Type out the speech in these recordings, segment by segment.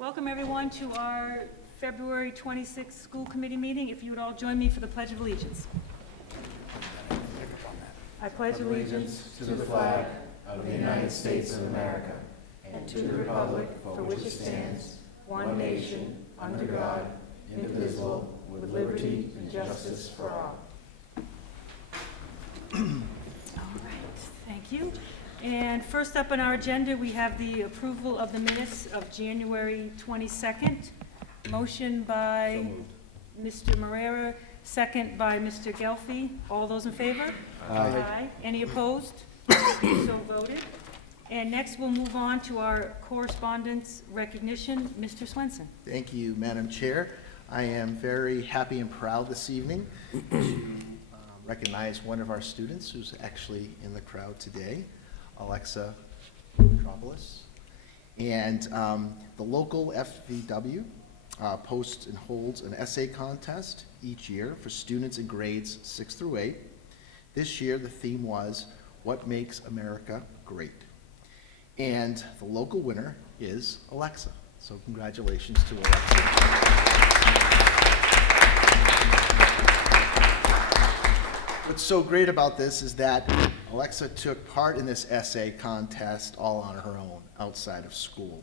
Welcome everyone to our February 26th school committee meeting. If you would all join me for the Pledge of Allegiance. I pledge allegiance to the flag of the United States of America and to the republic for which it stands, one nation, under God, indivisible, with liberty and justice for all. All right, thank you. And first up on our agenda, we have the approval of the minutes of January 22nd. Motion by Mr. Marrera, second by Mr. Gelfi. All those in favor? Aye. Any opposed? So voted. And next we'll move on to our correspondence recognition. Mr. Swenson. Thank you, Madam Chair. I am very happy and proud this evening to recognize one of our students who's actually in the crowd today, Alexa Metropolis. And the local FVW posts and holds an essay contest each year for students in grades 6 through 8. This year the theme was, What Makes America Great? And the local winner is Alexa. So congratulations to Alexa. What's so great about this is that Alexa took part in this essay contest all on her own, outside of school.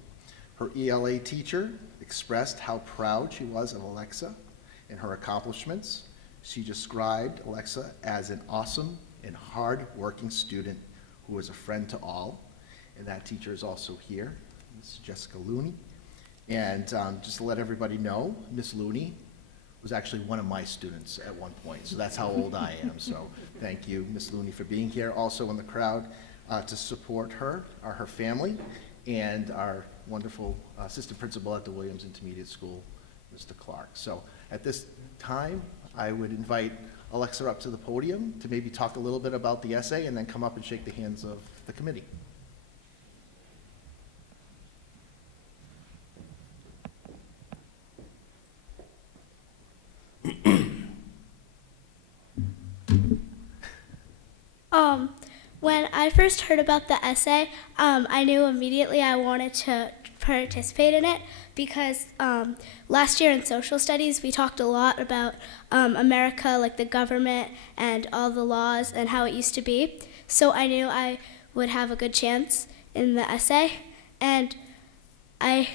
Her ELA teacher expressed how proud she was of Alexa and her accomplishments. She described Alexa as an awesome and hard-working student who was a friend to all. And that teacher is also here, Ms. Jessica Looney. And just to let everybody know, Ms. Looney was actually one of my students at one point, so that's how old I am. So thank you, Ms. Looney, for being here. Also in the crowd to support her are her family and our wonderful assistant principal at the Williams Intermediate School, Mr. Clark. So at this time, I would invite Alexa up to the podium to maybe talk a little bit about the essay and then come up and shake the hands of the committee. When I first heard about the essay, I knew immediately I wanted to participate in it because last year in social studies we talked a lot about America, like the government and all the laws and how it used to be. So I knew I would have a good chance in the essay, and I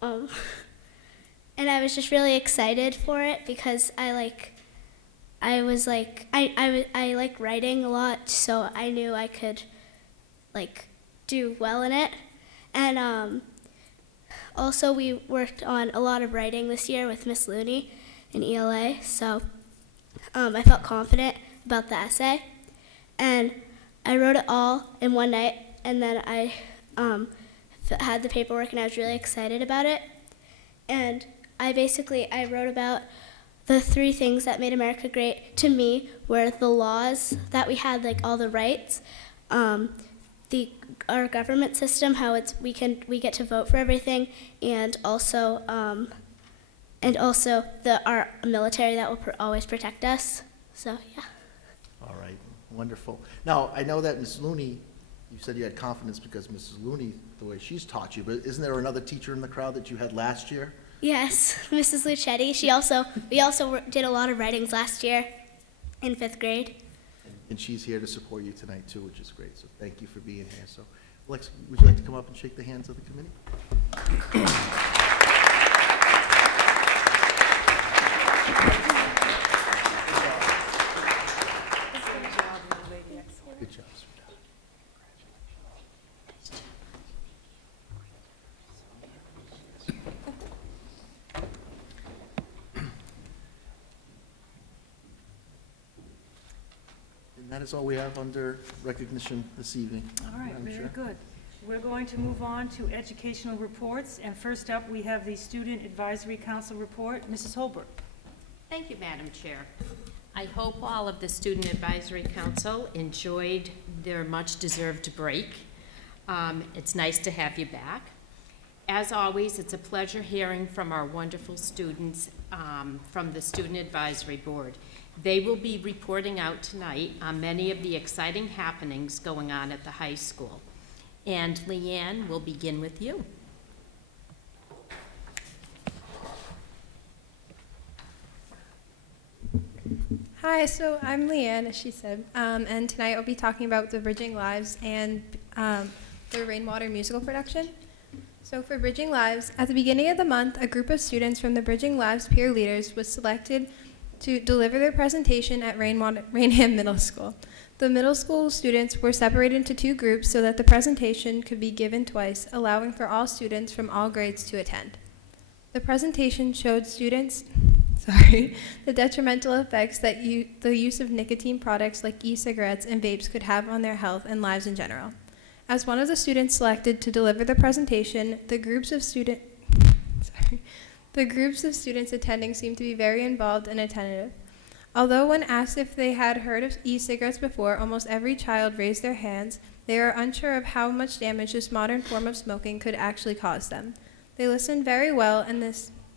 was just really excited for it because I like writing a lot, so I knew I could do well in it. And also we worked on a lot of writing this year with Miss Looney in ELA, so I felt confident about the essay. And I wrote it all in one night, and then I had the paperwork, and I was really excited about it. And I wrote about the 3 things that made America great to me were the laws that we had, like all the rights, our government system, how we get to vote for everything, and also our military that will always protect us. So yeah. All right, wonderful. Now I know that Ms. Looney, you said you had confidence because Mrs. Looney, the way she's taught you, but isn't there another teacher in the crowd that you had last year? Yes, Mrs. Lucetti. We also did a lot of writings last year in 5th grade. And she's here to support you tonight too, which is great. So thank you for being here. So Alexa, would you like to come up and shake the hands of the committee? Good job, sweetheart. And that is all we have under recognition this evening. All right, Madam very Chair. good. We're going to move on to educational reports, and first up we have the Student Advisory Council report. Mrs. Holbrook. Thank you, Madam Chair. I hope all of the Student Advisory Council enjoyed their much-deserved break. It's nice to have you back. As always, it's a pleasure hearing from our wonderful students from the Student Advisory Board. They will be reporting out tonight on many of the exciting happenings going on at the high school. And Leanne, we'll begin with you. Hi, so I'm Leanne, as she said, and tonight I'll be talking about the Bridging Lives and the Rainwater musical production. So for Bridging Lives, at the beginning of the month, a group of students from the Bridging Lives peer leaders was selected to deliver their presentation at Rainham Middle School. The middle school students were separated into two groups so that the presentation could be given twice, allowing for all students from all grades to attend. The presentation showed students the detrimental effects that the use of nicotine products like e-cigarettes and vapes could have on their health and lives in general. As one of the students selected to deliver the presentation, the groups of students attending seemed to be very involved and attentive. Although when asked if they had heard of e-cigarettes before, almost every child raised their hands, they are unsure of how much damage this modern form of smoking could actually cause them. They listened very well,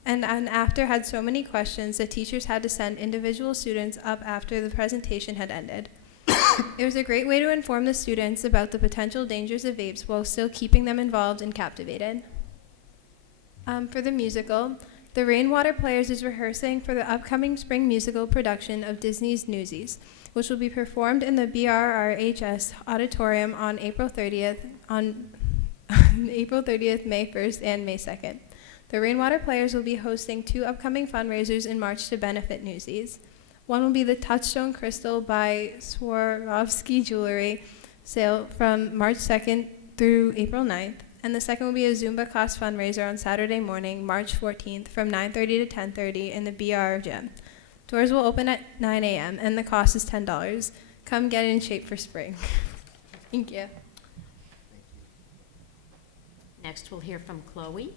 and after had so many questions, the teachers had to send individual students up after the presentation had ended. It was a great way to inform the students about the potential dangers of vapes while still keeping them involved and captivated. For the musical, the Rainwater Players is rehearsing for the upcoming spring musical production of Disney's Newsies, which will be performed in the BRRHS Auditorium on April 30th, May 1st, and May 2nd. The Rainwater Players will be hosting two upcoming fundraisers in March to benefit Newsies. One will be the Touchstone Crystal by Swarovski Jewelry sale from March 2nd through April 9th, and the second will be a Zumba class fundraiser on Saturday morning, March 14th from 9:30 to 10:30 in the BR gym. Doors will open at 9 a.m. and the cost is $10. Come get in shape for spring. Thank you. Next, we'll hear from Chloe.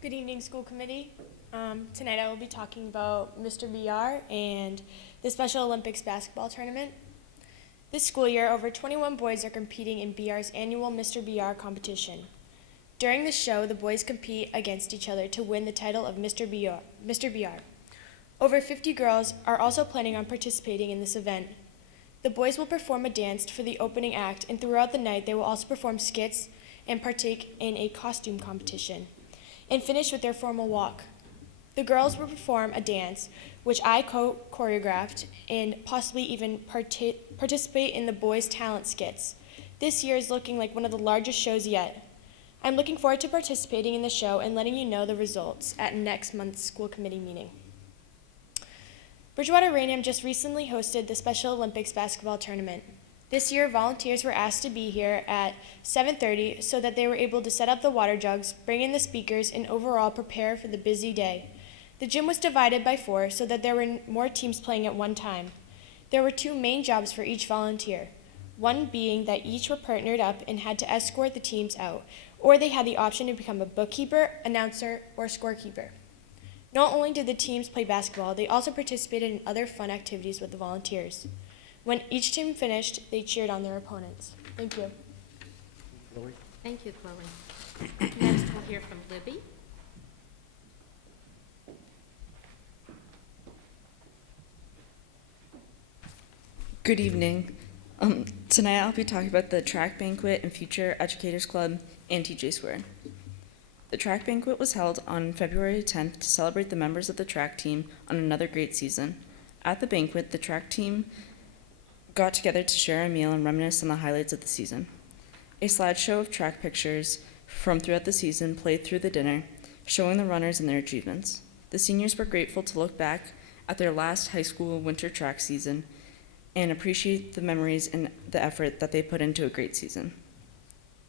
Good evening, school committee. Tonight I will be talking about Mr. BR and the Special Olympics basketball tournament. This school year, over 21 boys are competing in BR's annual Mr. BR competition. During the show, the boys compete against each other to win the title of Mr. BR. Over 50 girls are also planning on participating in this event. The boys will perform a dance for the opening act, and throughout the night they will also perform skits and partake in a costume competition, and finish with their formal walk. The girls will perform a dance, which I choreographed, and possibly even participate in the boys' talent skits. This year is looking like one of the largest shows yet. I'm looking forward to participating in the show and letting you know the results at next month's school committee meeting. Bridgewater Rainham just recently hosted the Special Olympics basketball tournament. This year, volunteers were asked to be here at 7:30 so that they were able to set up the water jugs, bring in the speakers, and overall prepare for the busy day. The gym was divided by 4 so that there were more teams playing at one time. There were 2 main jobs for each volunteer, one being that each were partnered up and had to escort the teams out, or they had the option to become a bookkeeper, announcer, or scorekeeper. Not only did the teams play basketball, they also participated in other fun activities with the volunteers. When each team finished, they cheered on their opponents. Thank you. Thank you, Chloe. Next, we'll hear from Libby. Good evening. Tonight I'll be talking about the track banquet and Future Educators Club and TJ Squared. The track banquet was held on February 10th to celebrate the members of the track team on another great season. At the banquet, the track team got together to share a meal and reminisce on the highlights of the season. A slideshow of track pictures from throughout the season played through the dinner, showing the runners and their achievements. The seniors were grateful to look back at their last high school winter track season and appreciate the memories and the effort that they put into a great season.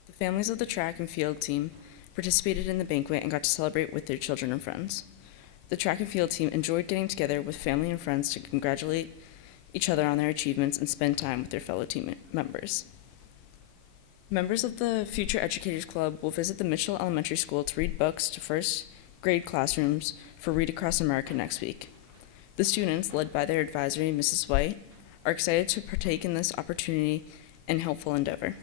The families of the track and field team participated in the banquet and got to celebrate with their children and friends. The track and field team enjoyed getting together with family and friends to congratulate each other on their achievements and spend time with their fellow team members. Members of the Future Educators Club will visit the Mitchell Elementary School to read books to first grade classrooms for Read Across America next week. The students, led by their advisory, Mrs. White, are excited to partake in this opportunity and helpful endeavor.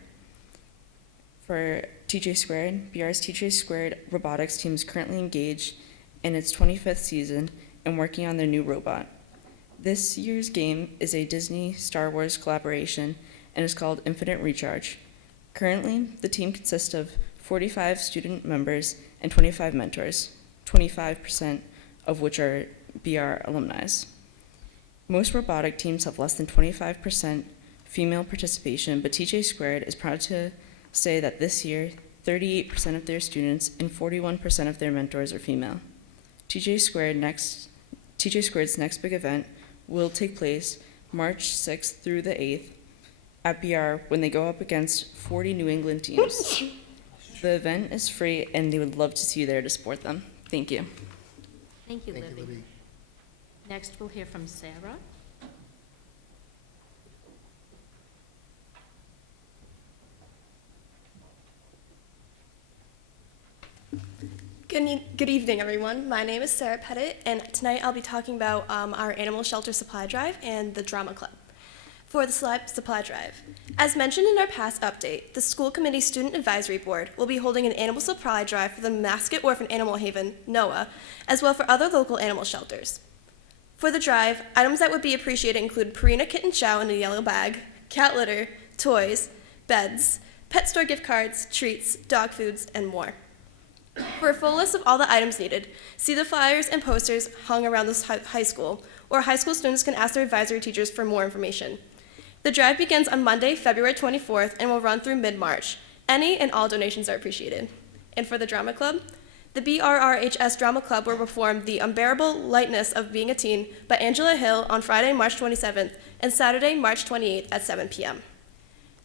For TJ Squared, BR's TJ Squared robotics team is currently engaged in its 25th season and working on their new robot. This year's game is a Disney Star Wars collaboration and is called Infinite Recharge. Currently, the team consists of 45 student members, and 25 mentors, 25% of which are BR alumni. Most robotic teams have less than 25% female participation, but TJ Squared is proud to say that this year, 38% of their students and 41% of their mentors are female. TJ Squared's next big event will take place March 6th through the 8th at BR when they go up against 40 New England teams. The event is free and they would love to see you there to support them. Thank you. Thank you, Thank you, Libby. Libby. Next, we'll hear from Sarah. Good evening, everyone. My name is Sarah Pettit, and tonight I'll be talking about our animal shelter supply drive and the drama club. For the supply drive, as mentioned in our past update, the school committee student advisory board will be holding an animal supply drive for the Mascot Orphan Animal Haven, NOAA, as well for other local animal shelters. For the drive, items that would be appreciated include Purina kitten chow in a yellow bag, cat litter, toys, beds, pet store gift cards, treats, dog foods, and more. For a full list of all the items needed, see the flyers and posters hung around this high school, or high school students can ask their advisory teachers for more information. The drive begins on Monday, February 24th, and will run through mid-March. Any and all donations are appreciated. And for the drama club, the BRRHS Drama Club will perform The Unbearable Lightness of Being a Teen by Angela Hill on Friday, March 27th, and Saturday, March 28th at 7 p.m.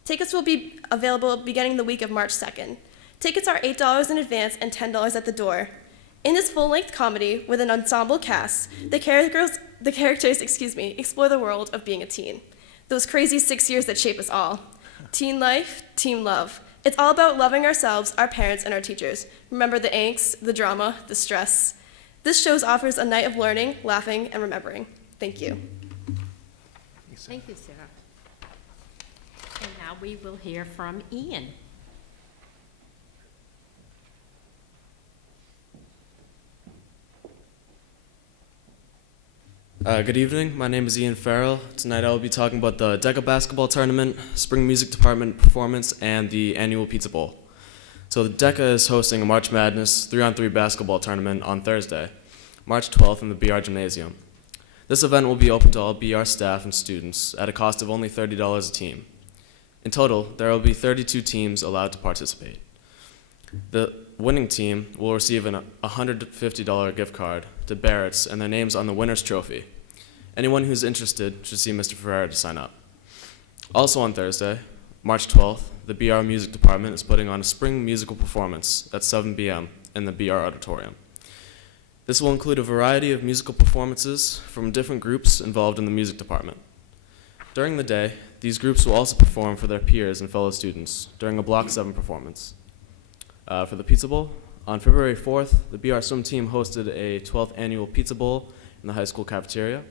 Tickets will be available beginning the week of March 2nd. Tickets are $8 in advance and $10 at the door. In this full-length comedy with an ensemble cast, the characters explore the world of being a teen. Those crazy 6 years that shape us all. Teen life, teen love. It's all about loving ourselves, our parents, and our teachers. Remember the angst, the drama, the stress. This show offers a night of learning, laughing, and remembering. Thank you. Thank you, Sarah. And now we will hear from Ian. Good evening. My name is Ian Farrell. Tonight I will be talking about the DECA basketball tournament, spring music department performance, and the annual pizza bowl. So the DECA is hosting a March Madness 3-on-3 basketball tournament on Thursday, March 12th in the BR Gymnasium. This event will be open to all BR staff and students at a cost of only $30 a team. In total, there will be 32 teams allowed to participate. The winning team will receive a $150 gift card to Barrett's and their names on the winner's trophy. Anyone who's interested should see Mr. Ferreira to sign up. Also on Thursday, March 12th, the BR Music Department is putting on a spring musical performance at 7 p.m. in the BR Auditorium. This will include a variety of musical performances from different groups involved in the music department. During the day, these groups will also perform for their peers and fellow students during a Block 7 performance. For the Pizza Bowl, on February 4th, the BR swim team hosted a 12th annual Pizza Bowl in the high school cafeteria.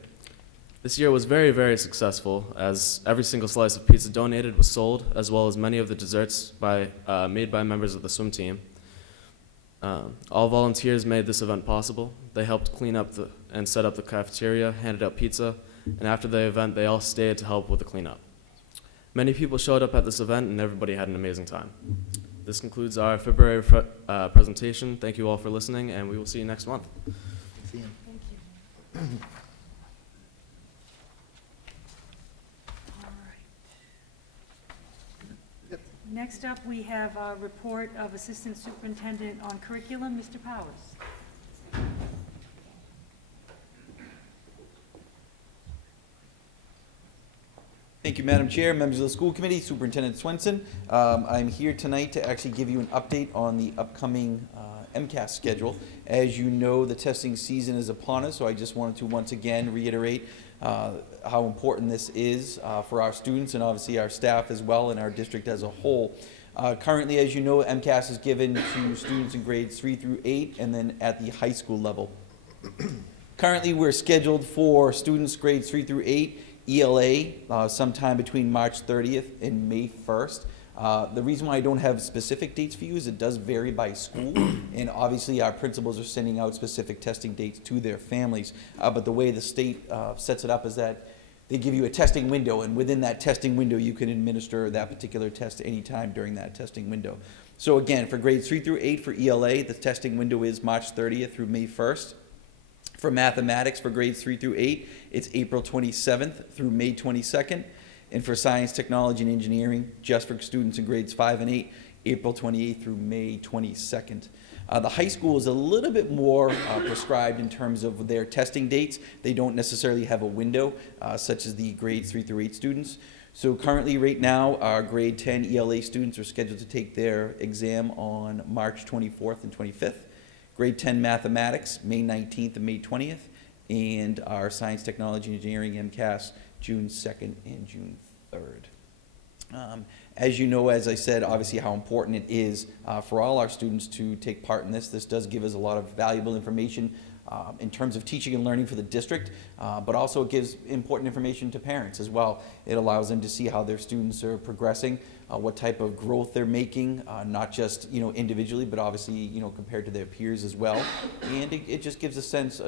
This year was very, very successful, as every single slice of pizza donated was sold, as well as many of the desserts made by members of the swim team. All volunteers made this event possible. They helped clean up and set up the cafeteria, handed out pizza, and after the event, they all stayed to help with the cleanup. Many people showed up at this event, and everybody had an amazing time. This concludes our February presentation. Thank you all for listening, and we will see you next month. Thanks, Ian. Thank you. All right. Next up, we have a report of Assistant Superintendent on Curriculum, Mr. Powers. Thank you, Madam Chair, members of the school committee, Superintendent Swenson. I'm here tonight to actually give you an update on the upcoming MCAS schedule. As you know, the testing season is upon us, so I just wanted to once again reiterate how important this is for our students and obviously our staff as well and our district as a whole. Currently, as you know, MCAS is given to students in grades 3 through 8 and then at the high school level. Currently, we're scheduled for students grades 3 through 8 ELA sometime between March 30th and May 1st. The reason why I don't have specific dates for you is it does vary by school, and obviously our principals are sending out specific testing dates to their families. But the way the state sets it up is that they give you a testing window, and within that testing window, you can administer that particular test any time during that testing window. So again, for grades 3 through 8 for ELA, the testing window is March 30th through May 1st. For mathematics, for grades 3 through 8, it's April 27th through May 22nd. And for science, technology, and engineering, just for students in grades 5 and 8, April 28th through May 22nd. The high school is a little bit more prescribed in terms of their testing dates. They don't necessarily have a window, such as the grades 3 through 8 students. So currently, right now, our grade 10 ELA students are scheduled to take their exam on March 24th and 25th. Grade 10 mathematics, May 19th and May 20th. And our science, technology, and engineering MCAS, June 2nd and June 3rd. As you know, as I said, obviously how important it is for all our students to take part in this. This does give us a lot of valuable information in terms of teaching and learning for the district, but also it gives important information to parents as well. It allows them to see how their students are progressing, what type of growth they're making, not just individually, but obviously compared to their peers as well. And it just gives a sense,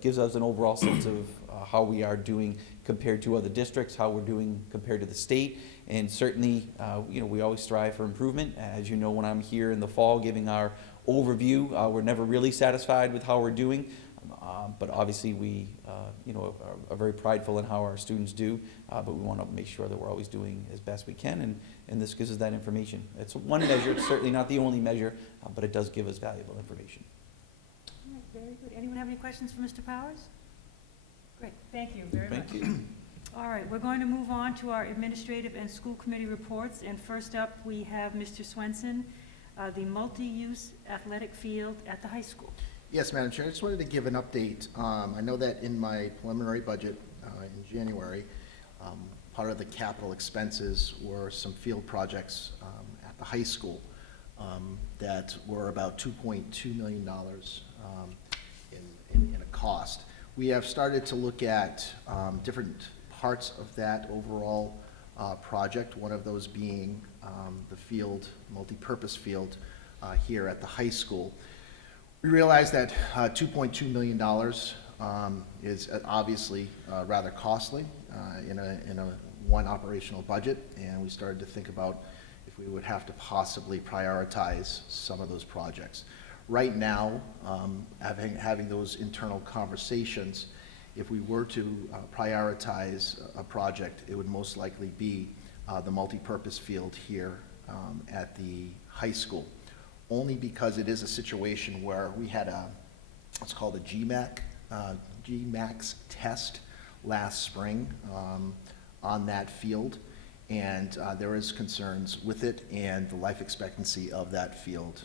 gives us an overall sense of how we are doing compared to other districts, how we're doing compared to the state. And certainly, we always strive for improvement. As you know, when I'm here in the fall giving our overview, we're never really satisfied with how we're doing. But obviously, we are very prideful in how our students do, but we want to make sure that we're always doing as best we can, and this gives us that information. It's one measure, it's certainly not the only measure, but it does give us valuable information. All right, very good. Anyone have any questions for Mr. Powers? Great, thank you very much. Thank you. All right, we're going to move on to our administrative and school committee reports, and first up, we have Mr. Swenson, the multi-use athletic field at the high school. Yes, Madam Chair, I just wanted to give an update. I know that in my preliminary budget in January, part of the capital expenses were some field projects at the high school that were about $2.2 million in a cost. We have started to look at different parts of that overall project, one of those being the field, multi-purpose field here at the high school. We realized that $2.2 million is obviously rather costly in a one operational budget, and we started to think about if we would have to possibly prioritize some of those projects. Right now, having those internal conversations, if we were to prioritize a project, it would most likely be the multi-purpose field here at the high school. Only because it is a situation where we had what's called a GMAX test last spring on that field, and there is concerns with it, and the life expectancy of that field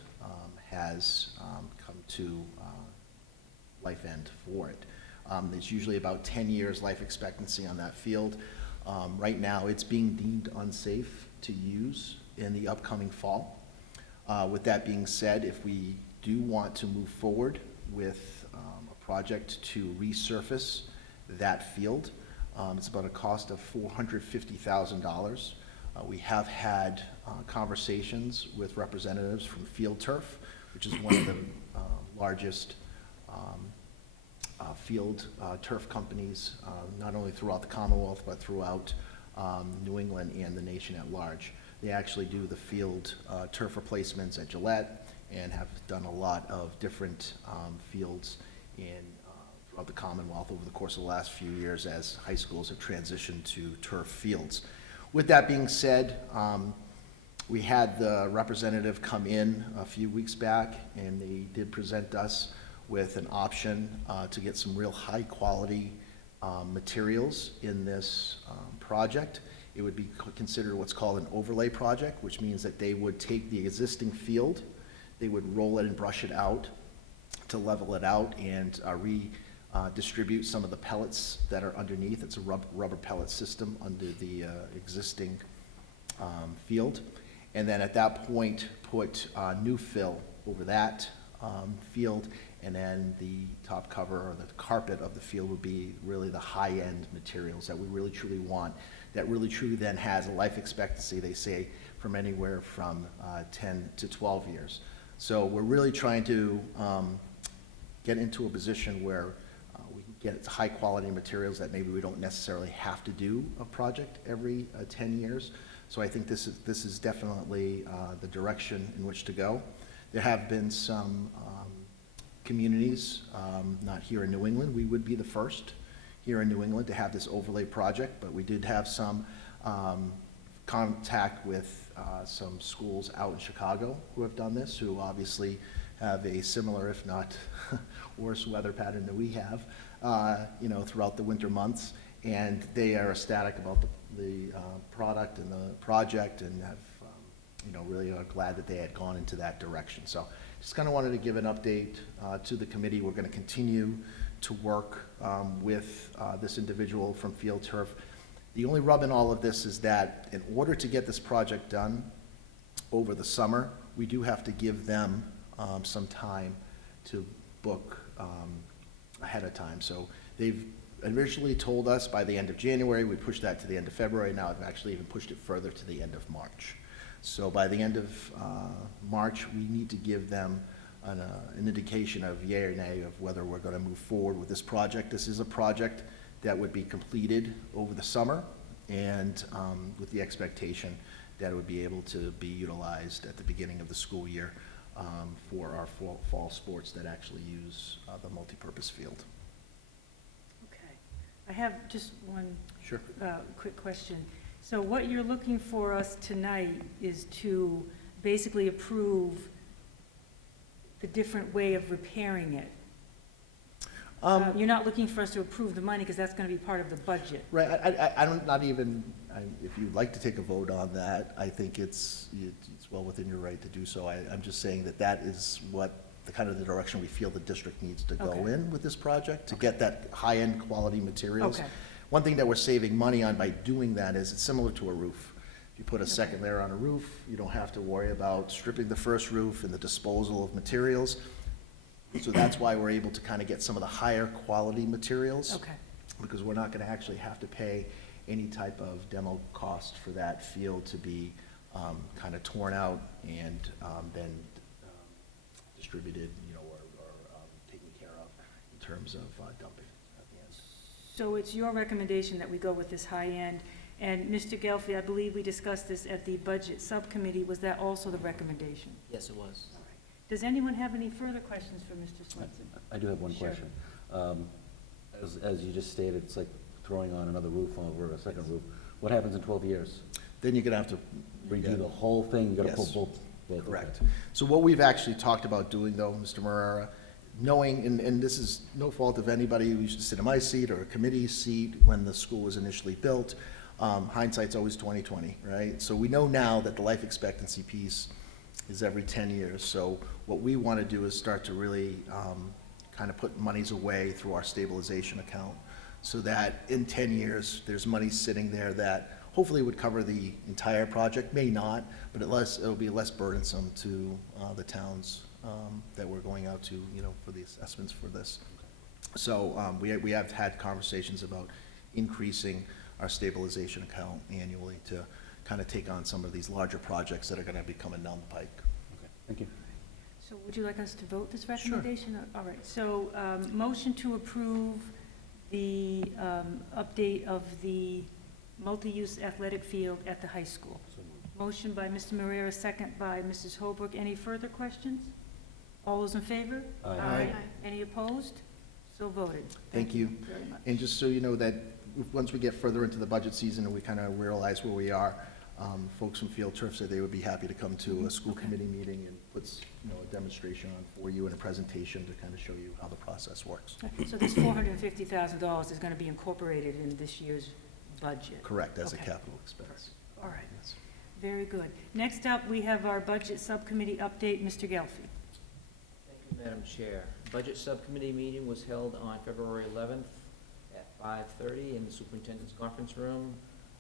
has come to life end for it. There's usually about 10 years life expectancy on that field. Right now, it's being deemed unsafe to use in the upcoming fall. With that being said, if we do want to move forward with a project to resurface that field, it's about a cost of $450,000. We have had conversations with representatives from Field Turf, which is one of the largest field turf companies, not only throughout the Commonwealth, but throughout New England and the nation at large. They actually do the field turf replacements at Gillette and have done a lot of different fields throughout the Commonwealth over the course of the last few years as high schools have transitioned to turf fields. With that being said, we had the representative come in a few weeks back, and they did present us with an option to get some real high quality materials in this project. It would be considered what's called an overlay project, which means that they would take the existing field, they would roll it and brush it out to level it out and redistribute some of the pellets that are underneath. It's a rubber pellet system under the existing field. And then at that point, put new fill over that field, and then the top cover or the carpet of the field would be really the high-end materials that we really truly want, that really truly then has a life expectancy, they say, from anywhere from 10 to 12 years. So we're really trying to get into a position where we can get high-quality materials that maybe we don't necessarily have to do a project every 10 years. So I think this is definitely the direction in which to go. There have been some communities, not here in New England. We would be the first here in New England to have this overlay project, but we did have some contact with some schools out in Chicago who have done this, who obviously have a similar, if not worse, weather pattern than we have, throughout the winter months. And they are ecstatic about the product and the project, and have, really are glad that they had gone into that direction. So just kind of wanted to give an update to the committee. We're going to continue to work with this individual from Field Turf. The only rub in all of this is that in order to get this project done over the summer, we do have to give them some time to book ahead of time. So they've originally told us by the end of January. We pushed that to the end of February. Now I've actually even pushed it further to the end of March. So by the end of March, we need to give them an indication of yay or nay of whether we're going to move forward with this project. This is a project that would be completed over the summer, and with the expectation that it would be able to be utilized at the beginning of the school year for our fall sports that actually use the multipurpose field. Okay. I have just one Sure. quick question. So what you're looking for us tonight is to basically approve the different way of repairing it. You're not looking for us to approve the money, because that's going to be part of the budget. Right, I don't, not even, if you'd like to take a vote on that, I think it's well within your right to do so. I'm just saying that is what the kind of the direction we feel the district needs to go Okay. in with this project, to get that high-end quality materials. Okay. One thing that we're saving money on by doing that is it's similar to a roof. If you put a second layer on a roof, you don't have to worry about stripping the first roof and the disposal of materials. So that's why we're able to kind of get some of the higher quality materials. Okay. Because we're not going to actually have to pay any type of demo cost for that field to be kind of torn out and then distributed, or taken care of in terms of dumping at the end. So it's your recommendation that we go with this high end. And Mr. Gelfi, I believe we discussed this at the budget subcommittee. Was that also the recommendation? Yes, it was. All right. Does anyone have any further questions for Mr. Swenson? I do have one Sure. question. As you just stated, it's like throwing on another roof over a second roof. What happens in 12 years? Then you're going to have to Redo the whole thing, you gotta pull Yes. both. Correct. So what we've actually talked about doing, though, Mr. Marrera, knowing, and this is no fault of anybody who used to sit in my seat or a committee seat when the school was initially built, hindsight's always 20/20, right? So we know now that the life expectancy piece is every 10 years. So what we want to do is start to really kind of put monies away through our stabilization account, so that in 10 years, there's money sitting there that hopefully would cover the entire project, may not, but it'll be less burdensome to the towns that we're going out to, for the assessments for this. So we have had conversations about increasing our stabilization account annually to kind of take on some of these larger projects that are going to be coming down the pike. Okay, thank you. So would you like us to vote this recommendation? All right, so motion to approve the update of the multi-use athletic field at the high school. Motion by Mr. Marrera, second by Mrs. Holbrook. Any further questions? All those in favor? Aye. Any opposed? So voted. Thank you. Very much. And just so you know that once we get further into the budget season and we kind of realize where we are, folks from Field Turf said they would be happy to come to a school committee meeting and put, a demonstration on for you and a presentation to kind of show you how the process works. So this $450,000 is going to be incorporated in this year's budget? Correct, as a Okay. capital expense. All right, Yes. very good. Next up, we have our budget subcommittee update. Mr. Gelfi. Thank you, Madam Chair. Budget Subcommittee meeting was held on February 11th at 5:30 in the Superintendent's Conference Room.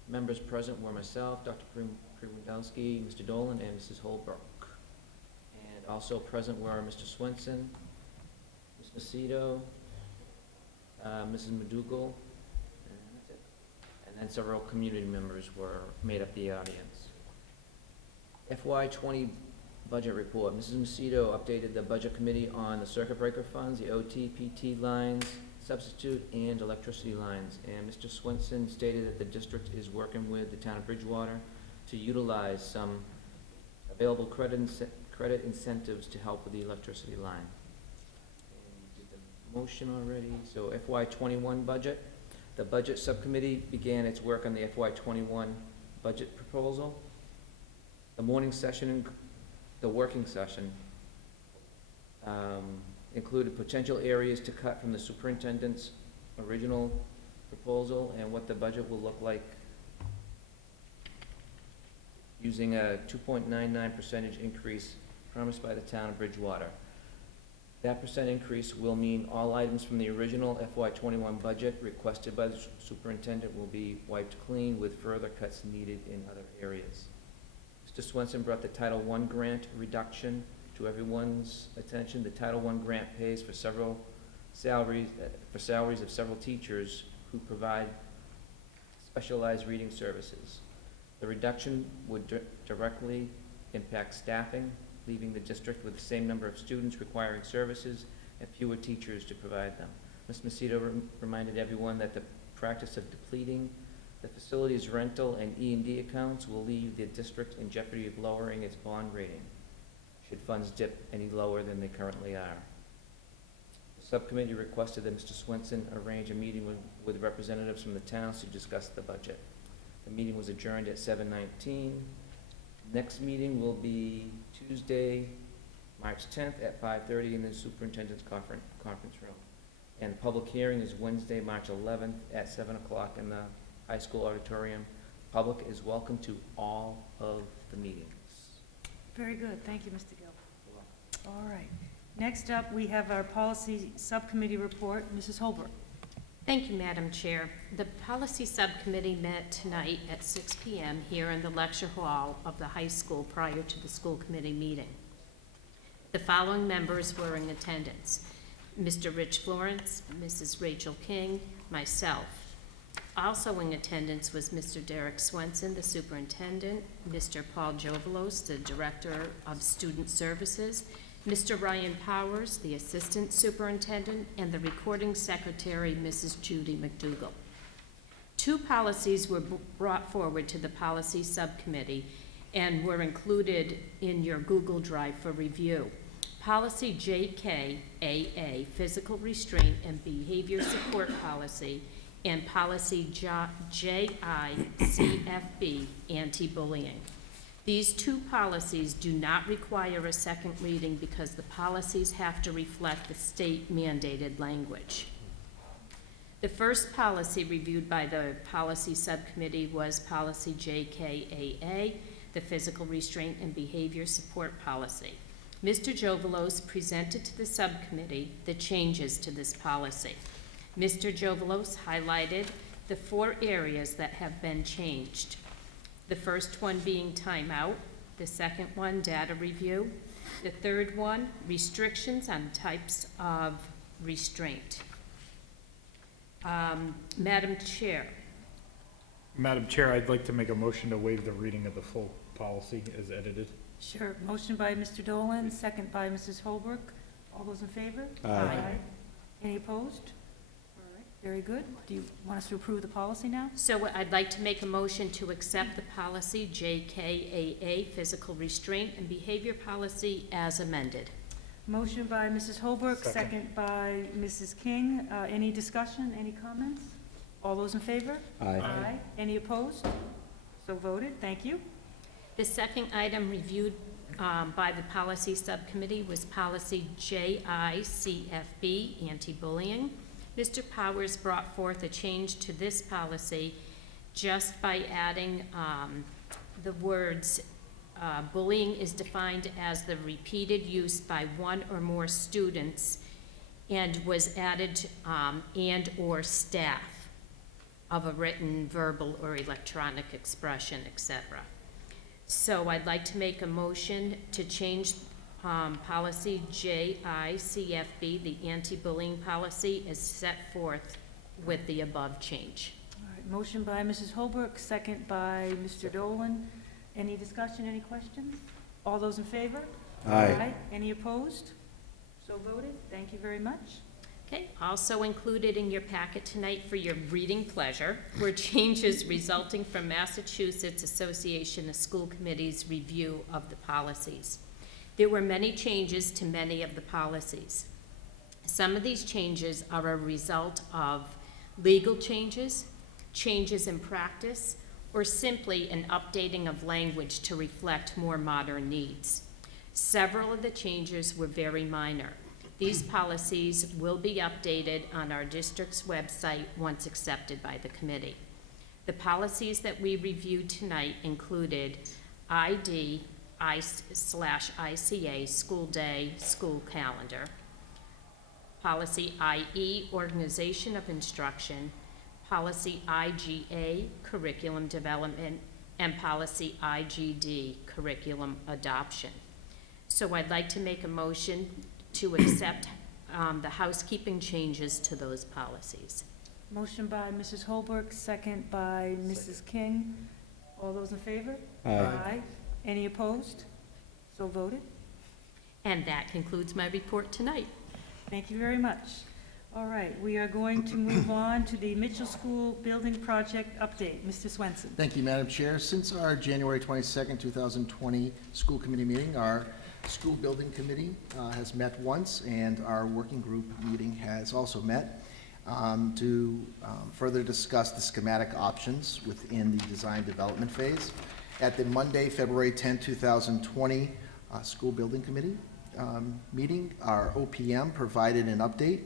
Members present were myself, Dr. Prewandowski, Mr. Dolan, and Mrs. Holbrook. And also present were Mr. Swenson, Ms. Macedo, Mrs. Madugal, and that's it. And then several community members made up the audience. FY20 budget report. Mrs. Macedo updated the budget committee on the circuit breaker funds, the OT, PT lines, substitute and electricity lines. And Mr. Swenson stated that the district is working with the town of Bridgewater to utilize some available credit incentives to help with the electricity line. And we did the motion already, so FY '21 budget. The budget subcommittee began its work on the FY '21 budget proposal. The morning session, the working session, included potential areas to cut from the superintendent's original proposal and what the budget will look like using a 2.99% increase promised by the town of Bridgewater. That percent increase will mean all items from the original FY '21 budget requested by the superintendent will be wiped clean, with further cuts needed in other areas. Mr. Swenson brought the Title I grant reduction to everyone's attention. The Title I grant pays for several salaries of several teachers who provide specialized reading services. The reduction would directly impact staffing, leaving the district with the same number of students requiring services and fewer teachers to provide them. Ms. Macedo reminded everyone that the practice of depleting the facility's rental and E&D accounts will leave the district in jeopardy of lowering its bond rating should funds dip any lower than they currently are. The subcommittee requested that Mr. Swenson arrange a meeting with representatives from the towns to discuss the budget. The meeting was adjourned at 7:19. Next meeting will be Tuesday, March 10th at 5:30 in the superintendent's conference room. And the public hearing is Wednesday, March 11th at 7 o'clock in the high school auditorium. Public is welcome to all of the meetings. Very good. Thank you, Mr. Gill. All right. Next up, we have our policy subcommittee report. Mrs. Holbrook. Thank you, Madam Chair. The policy subcommittee met tonight at 6 p.m. here in the lecture hall of the high school prior to the school committee meeting. The following members were in attendance: Mr. Rich Florence, Mrs. Rachel King, myself. Also in attendance was Mr. Derek Swenson, the superintendent, Mr. Paul Jovelos, the director of student services, Mr. Ryan Powers, the assistant superintendent, and the recording secretary, Mrs. Judy McDougall. Two policies were brought forward to the policy subcommittee and were included in your Google Drive for review. Policy JKAA, physical restraint and behavior support policy, and policy JICFB, anti-bullying. These two policies do not require a second reading because the policies have to reflect the state-mandated language. The first policy reviewed by the policy subcommittee was policy JKAA, the physical restraint and behavior support policy. Mr. Jovelos presented to the subcommittee the changes to this policy. Mr. Jovelos highlighted the 4 areas that have been changed. The first one being timeout, the second one, data review, the third one, restrictions on types of restraint. Madam Chair. Madam Chair, I'd like to make a motion to waive the reading of the full policy as edited. Sure. Motion by Mr. Dolan, second by Mrs. Holbrook. All those in favor? Aye. Any opposed? All right, very good. Do you want us to approve the policy now? So I'd like to make a motion to accept the policy JKAA, physical restraint and behavior policy as amended. Motion by Mrs. Holbrook, second by Mrs. King. Any discussion, any comments? All those in favor? Aye. Any opposed? So voted. Thank you. The second item reviewed by the policy subcommittee was policy JICFB, anti-bullying. Mr. Powers brought forth a change to this policy just by adding the words, bullying is defined as the repeated use by one or more students, and was added and or staff of a written, verbal, or electronic expression, etc. So I'd like to make a motion to change policy JICFB, the anti-bullying policy, as set forth with the above change. All right, motion by Mrs. Holbrook, second by Mr. Dolan. Any discussion, any questions? All those in favor? Aye. Any opposed? So voted. Thank you very much. Okay, also included in your packet tonight for your reading pleasure were changes resulting from Massachusetts Association of School Committees' review of the policies. There were many changes to many of the policies. Some of these changes are a result of legal changes, changes in practice, or simply an updating of language to reflect more modern needs. Several of the changes were very minor. These policies will be updated on our district's website once accepted by the committee. The policies that we reviewed tonight included ID/ICA, school day, school calendar, policy IE, organization of instruction, policy IGA, curriculum development, and policy IGD, curriculum adoption. So I'd like to make a motion to accept the housekeeping changes to those policies. Motion by Mrs. Holbrook, second by Mrs. King. All those in favor? Aye. Any opposed? So voted. And that concludes my report tonight. Thank you very much. All right, we are going to move on to the Mitchell School Building Project update. Mr. Swenson. Thank you, Madam Chair. Since our January 22nd, 2020 school committee meeting, our school building committee has met once, and our working group meeting has also met to further discuss the schematic options within the design development phase. At the Monday, February 10, 2020 school building committee meeting, our OPM provided an update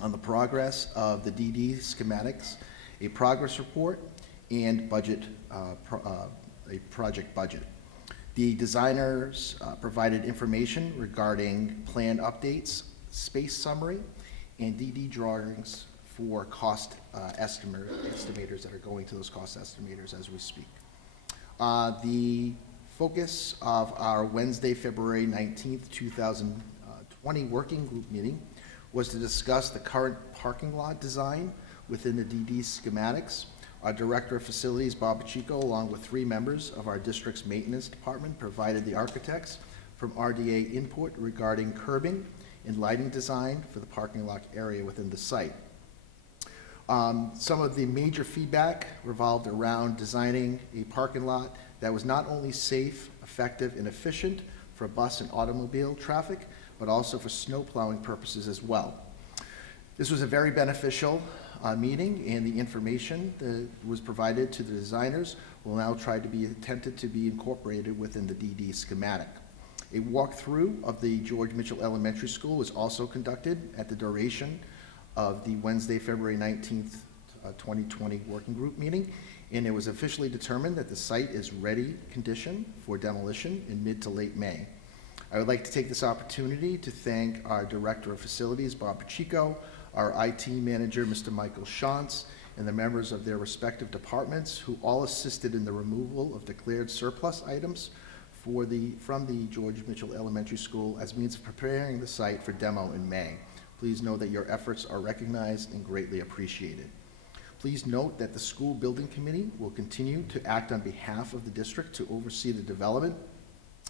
on the progress of the DD schematics, a progress report, and budget, a project budget. The designers provided information regarding plan updates, space summary, and DD drawings for cost estimators that are going to those cost estimators as we speak. The focus of our Wednesday, February 19th, 2020 working group meeting was to discuss the current parking lot design within the DD schematics. Our Director of Facilities, Bob Pacheco, along with 3 members of our district's maintenance department, provided the architects from RDA input regarding curbing and lighting design for the parking lot area within the site. Some of the major feedback revolved around designing a parking lot that was not only safe, effective, and efficient for bus and automobile traffic, but also for snow plowing purposes as well. This was a very beneficial meeting, and the information that was provided to the designers will now try to be attempted to be incorporated within the DD schematic. A walkthrough of the George Mitchell Elementary School was also conducted at the duration of the Wednesday, February 19th, 2020 working group meeting, and it was officially determined that the site is ready condition for demolition in mid to late May. I would like to take this opportunity to thank our Director of Facilities, Bob Pacheco, our IT Manager, Mr. Michael Shantz, and the members of their respective departments who all assisted in the removal of declared surplus items from the George Mitchell Elementary School as means of preparing the site for demo in May. Please know that your efforts are recognized and greatly appreciated. Please note that the School Building Committee will continue to act on behalf of the district to oversee the development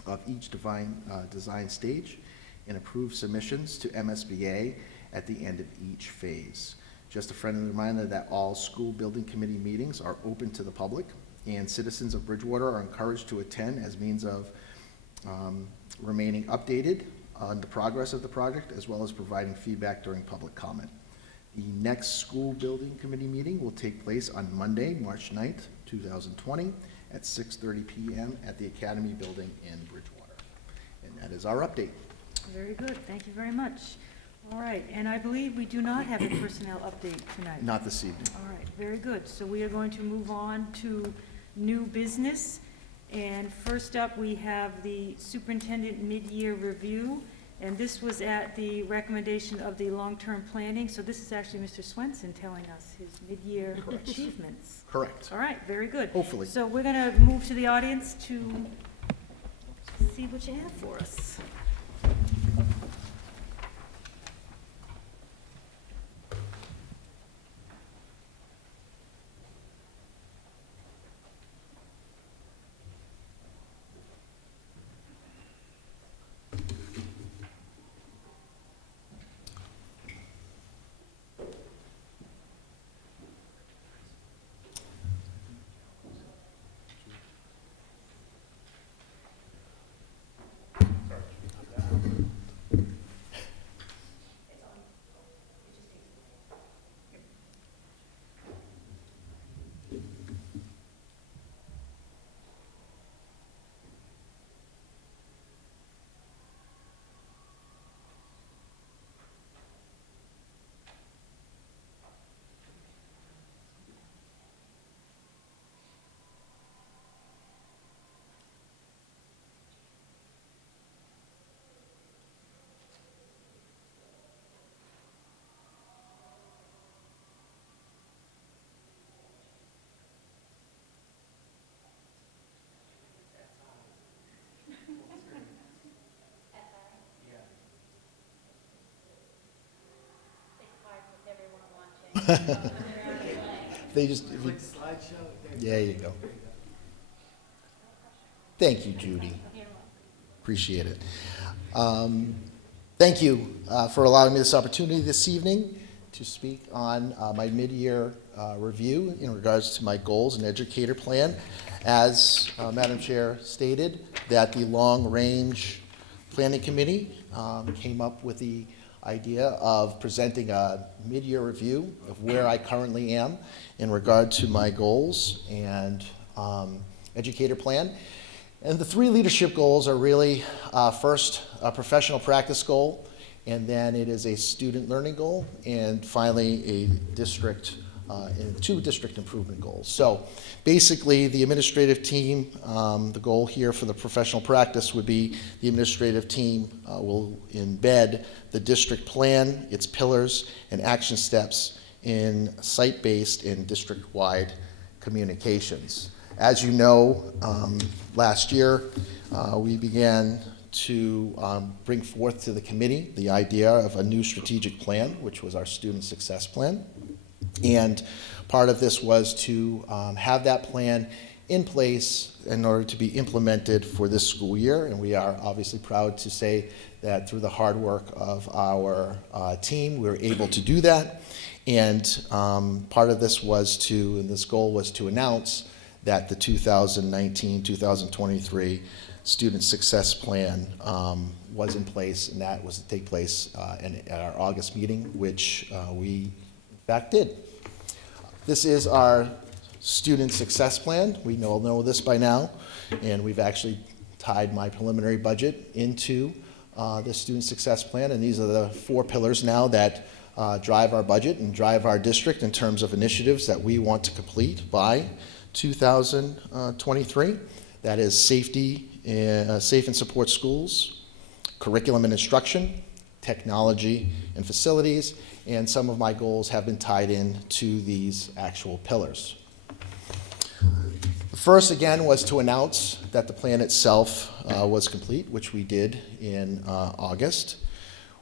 of each design stage and approve submissions to MSBA at the end of each phase. Just a friendly reminder that all School Building Committee meetings are open to the public, and citizens of Bridgewater are encouraged to attend as means of remaining updated on the progress of the project, as well as providing feedback during public comment. The next School Building Committee meeting will take place on Monday, March 9th, 2020, at 6:30 p.m. at the Academy Building in Bridgewater. And that is our update. Very good, thank you very much. All right, and I believe we do not have a personnel update tonight. Not this evening. All right, very good. So we are going to move on to new business. And first up, we have the superintendent mid-year review. And this was at the recommendation of the long-term planning. So this is actually Mr. Swenson telling us his mid-year achievements. Correct. All right, very good. Hopefully. So we're going to move to the audience to see what you have for us. They just, there you go. Thank you, Judy. Appreciate it. Thank you for allowing me this opportunity this evening to speak on my mid-year review in regards to my goals and educator plan. As Madam Chair stated, that the long-range planning committee came up with the idea of presenting a mid-year review of where I currently am in regard to my goals and educator plan. And the three leadership goals are really, first, a professional practice goal, and then it is a student learning goal, and finally, a district, and two district improvement goals. So basically, the administrative team, the goal here for the professional practice would be the administrative team will embed the district plan, its pillars, and action steps in site-based and district-wide communications. As you know, last year, we began to bring forth to the committee the idea of a new strategic plan, which was our student success plan. And part of this was to have that plan in place in order to be implemented for this school year. And we are obviously proud to say that through the hard work of our team, we were able to do that. And part of this was to, and this goal was to announce that the 2019-2023 Student Success Plan was in place, and that was to take place at our August meeting, which we in fact did. This is our Student Success Plan. We all know this by now, and we've actually tied my preliminary budget into the Student Success Plan, and these are the four pillars now that drive our budget and drive our district in terms of initiatives that we want to complete by 2023. That is safety, safe and support schools, curriculum and instruction, technology and facilities, and some of my goals have been tied in to these actual pillars. The first, again, was to announce that the plan itself was complete, which we did in August.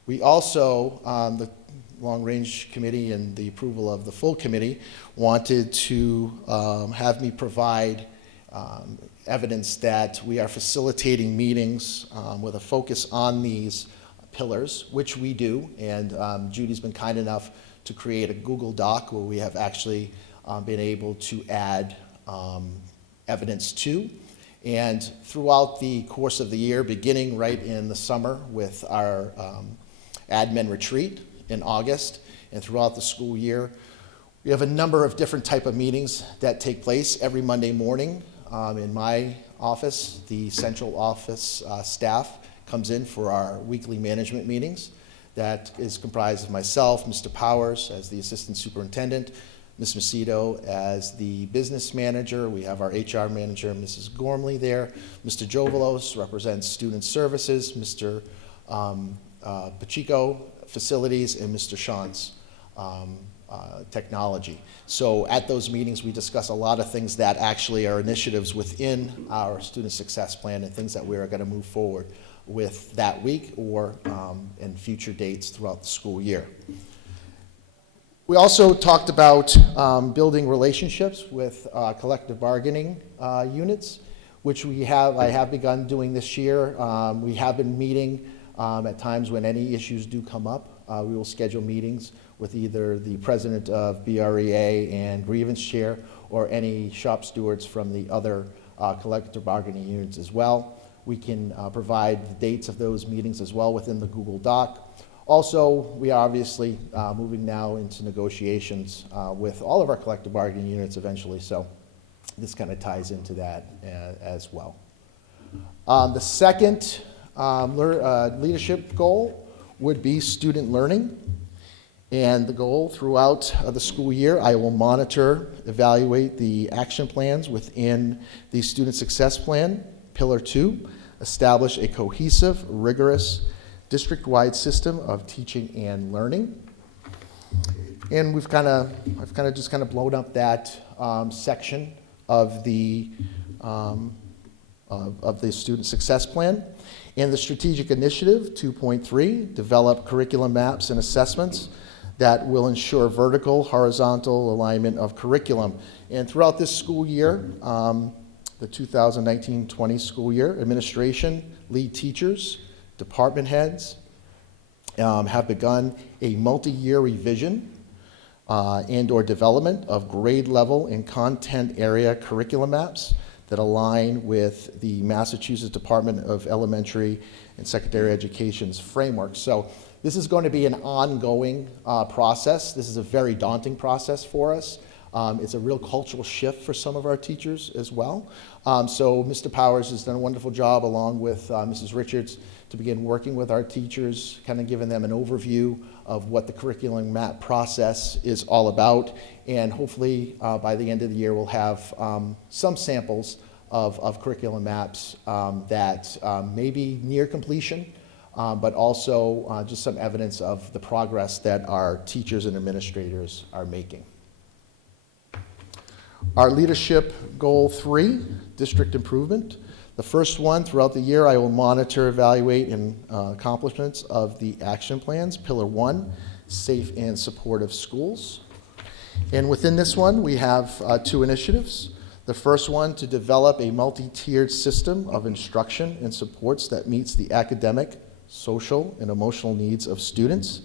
We also, the long-range committee and the approval of the full committee, wanted to have me provide evidence that we are facilitating meetings with a focus on these pillars, which we do, and Judy's been kind enough to create a Google Doc where we have actually been able to add evidence to. And throughout the course of the year, beginning right in the summer with our admin retreat in August, and throughout the school year, we have a number of different type of meetings that take place every Monday morning. In my office, the central office staff comes in for our weekly management meetings. That is comprised of myself, Mr. Powers as the assistant superintendent, Ms. Macedo as the business manager. We have our HR manager, Mrs. Gormley there. Mr. Jovelos represents student services, Mr. Pacheco, facilities, and Mr. Shantz, technology. So at those meetings, we discuss a lot of things that actually are initiatives within our student success plan and things that we are going to move forward with that week or in future dates throughout the school year. We also talked about building relationships with collective bargaining units, which I have begun doing this year. We have been meeting at times when any issues do come up. We will schedule meetings with either the president of BREA and grievance chair or any shop stewards from the other collective bargaining units as well. We can provide the dates of those meetings as well within the Google Doc. Also, we are obviously moving now into negotiations with all of our collective bargaining units eventually, so this kind of ties into that as well. The second leadership goal would be student learning. And the goal throughout the school year, I will monitor, evaluate the action plans within the Student Success Plan, Pillar 2, establish a cohesive, rigorous, district-wide system of teaching and learning. And I've kind of just blown up that section of the Student Success Plan. In the Strategic Initiative 2.3, develop curriculum maps and assessments that will ensure vertical, horizontal alignment of curriculum. And throughout this school year, the 2019-20 school year, administration, lead teachers, department heads have begun a multi-year revision and/or development of grade level and content area curriculum maps that align with the Massachusetts Department of Elementary and Secondary Education's framework. So this is going to be an ongoing process. This is a very daunting process for us. It's a real cultural shift for some of our teachers as well. So Mr. Powers has done a wonderful job along with Mrs. Richards to begin working with our teachers, kind of giving them an overview of what the curriculum map process is all about. And hopefully by the end of the year, we'll have some samples of curriculum maps that may be near completion, but also just some evidence of the progress that our teachers and administrators are making. Our leadership goal 3, district improvement. The first one, throughout the year, I will monitor, evaluate, and accomplishments of the action plans. Pillar 1, safe and supportive schools. And within this one, we have 2 initiatives. The first one, to develop a multi-tiered system of instruction and supports that meets the academic, social, and emotional needs of students.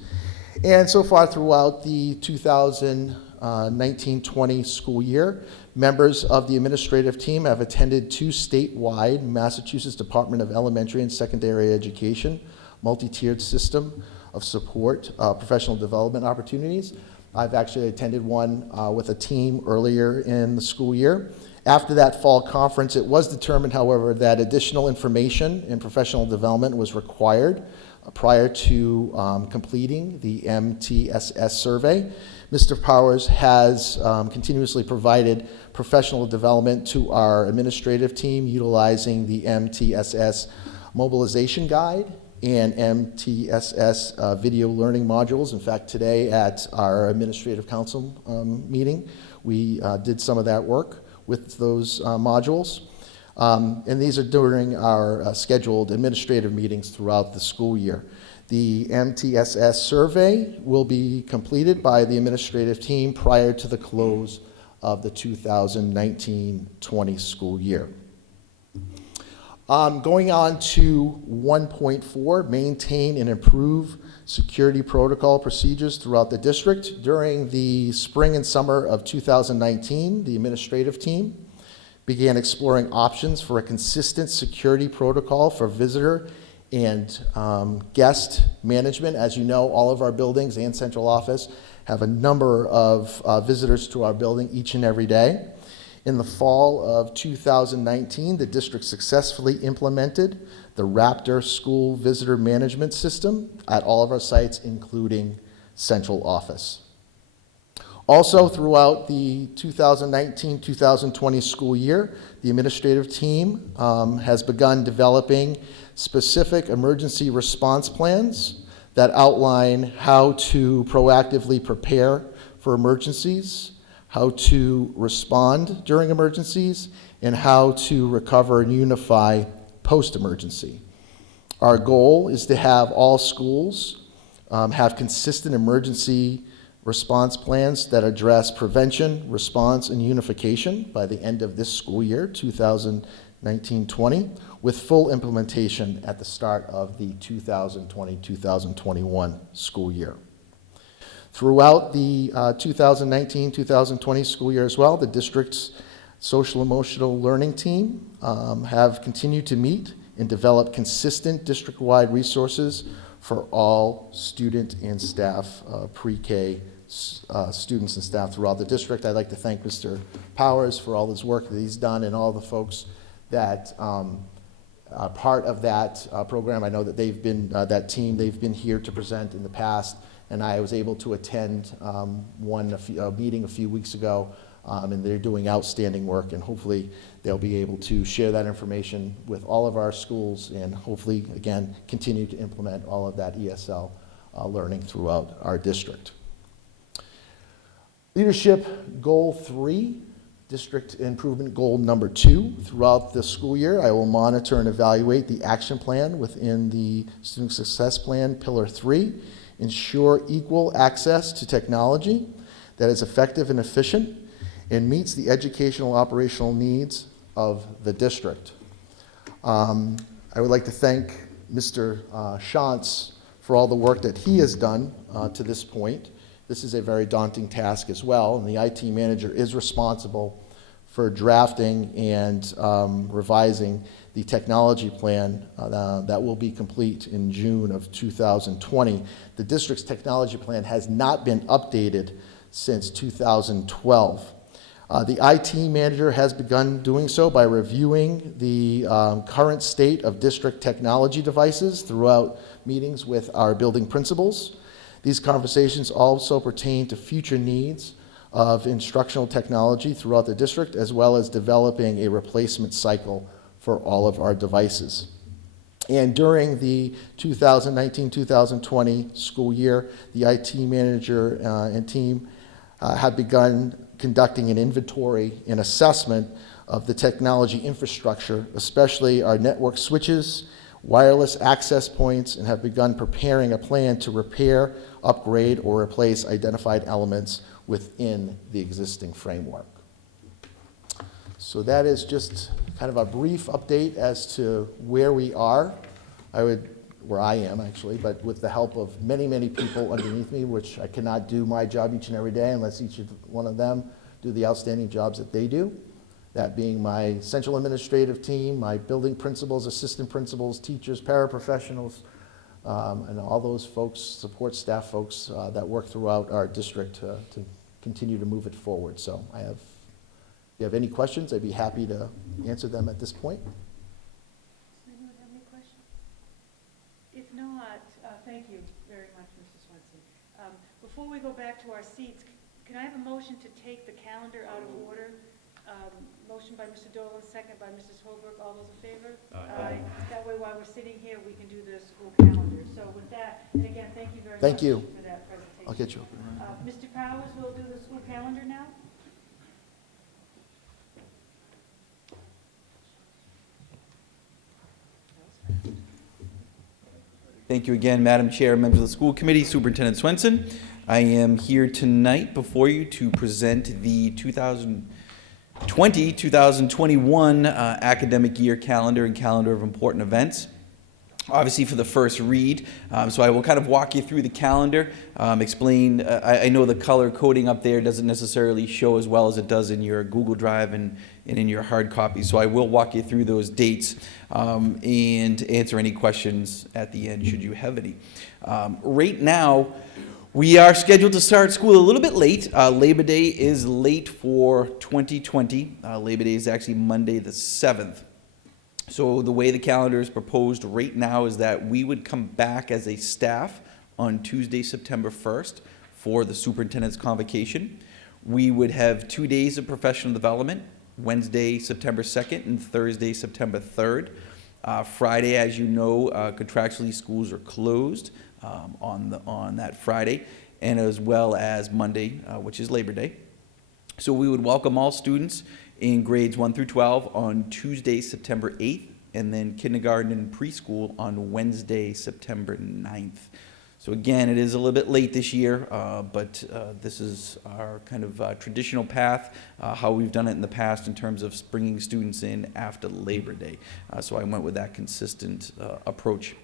And so far throughout the 2019-20 school year, members of the administrative team have attended 2 statewide Massachusetts Department of Elementary and Secondary Education multi-tiered system of support professional development opportunities. I've actually attended one with a team earlier in the school year. After that fall conference, it was determined, however, that additional information and professional development was required prior to completing the MTSS survey. Mr. Powers has continuously provided professional development to our administrative team utilizing the MTSS mobilization guide and MTSS video learning modules. In fact, today at our administrative council meeting, we did some of that work with those modules. And these are during our scheduled administrative meetings throughout the school year. The MTSS survey will be completed by the administrative team prior to the close of the 2019-20 school year. Going on to 1.4, maintain and improve security protocol procedures throughout the district. During the spring and summer of 2019, the administrative team began exploring options for a consistent security protocol for visitor and guest management. As you know, all of our buildings and central office have a number of visitors to our building each and every day. In the fall of 2019, the district successfully implemented the Raptor School Visitor Management System at all of our sites, including central office. Also, throughout the 2019-2020 school year, the administrative team has begun developing specific emergency response plans that outline how to proactively prepare for emergencies, how to respond during emergencies, and how to recover and unify post-emergency. Our goal is to have all schools have consistent emergency response plans that address prevention, response, and unification by the end of this school year, 2019-20, with full implementation at the start of the 2020-2021 school year. Throughout the 2019-2020 school year as well, the district's social emotional learning team have continued to meet and develop consistent district-wide resources for all student and staff, pre-K students and staff throughout the district. I'd like to thank Mr. Powers for all his work that he's done and all the folks that are part of that program. I know that they've been, that team, they've been here to present in the past, and I was able to attend a meeting a few weeks ago, and they're doing outstanding work, and hopefully they'll be able to share that information with all of our schools and hopefully, again, continue to implement all of that ESL learning throughout our district. Leadership Goal 3, District Improvement Goal number 2. Throughout the school year, I will monitor and evaluate the action plan within the Student Success Plan, Pillar 3, ensure equal access to technology that is effective and efficient, and meets the educational operational needs of the district. I would like to thank Mr. Shantz for all the work that he has done to this point. This is a very daunting task as well, and the IT manager is responsible for drafting and revising the technology plan that will be complete in June of 2020. The district's technology plan has not been updated since 2012. The IT manager has begun doing so by reviewing the current state of district technology devices throughout meetings with our building principals. These conversations also pertain to future needs of instructional technology throughout the district, as well as developing a replacement cycle for all of our devices. And during the 2019-2020 school year, the IT manager and team have begun conducting an inventory and assessment of the technology infrastructure, especially our network switches, wireless access points, and have begun preparing a plan to repair, upgrade, or replace identified elements within the existing framework. So that is just kind of a brief update as to where we are. Where I am actually, but with the help of many, many people underneath me, which I cannot do my job each and every day unless each one of them do the outstanding jobs that they do. That being my central administrative team, my building principals, assistant principals, teachers, paraprofessionals, and all those folks, support staff folks that work throughout our district to continue to move it forward. So if you have any questions, I'd be happy to answer them at this point. Anyone have any questions? If not, thank you very much, Mr. Swenson. Before we go back to our seats, can I have a motion to take the calendar out of order? Motion by Mr. Dolan, second by Mrs. Holbrook. All those in favor? Aye. That way, while we're sitting here, we can do the school calendar. So with that, and again, thank you very much for that presentation. I'll get you. Mr. Powers will do the school calendar now. Thank you again, Madam Chair, members of the school committee, Superintendent Swenson. I am here tonight before you to present the 2020-2021 academic year calendar and calendar of important events. Obviously for the first read, so I will kind of walk you through the calendar, explain, I know the color coding up there doesn't necessarily show as well as it does in your Google Drive and in your hard copy, so I will walk you through those dates and answer any questions at the end should you have any. Right now, we are scheduled to start school a little bit late. Labor Day is late for 2020. Labor Day is actually Monday the 7th. So the way the calendar is proposed right now is that we would come back as a staff on Tuesday, September 1st for the superintendent's convocation. We would have 2 days of professional development, Wednesday, September 2nd and Thursday, September 3rd. Friday, as you know, contractually schools are closed on that Friday, and as well as Monday, which is Labor Day. So we would welcome all students in grades 1 through 12 on Tuesday, September 8th, and then kindergarten and preschool on Wednesday, September 9th. So again, it is a little bit late this year, but this is our kind of traditional path, how we've done it in the past in terms of bringing students in after Labor Day. So I went with that consistent approach.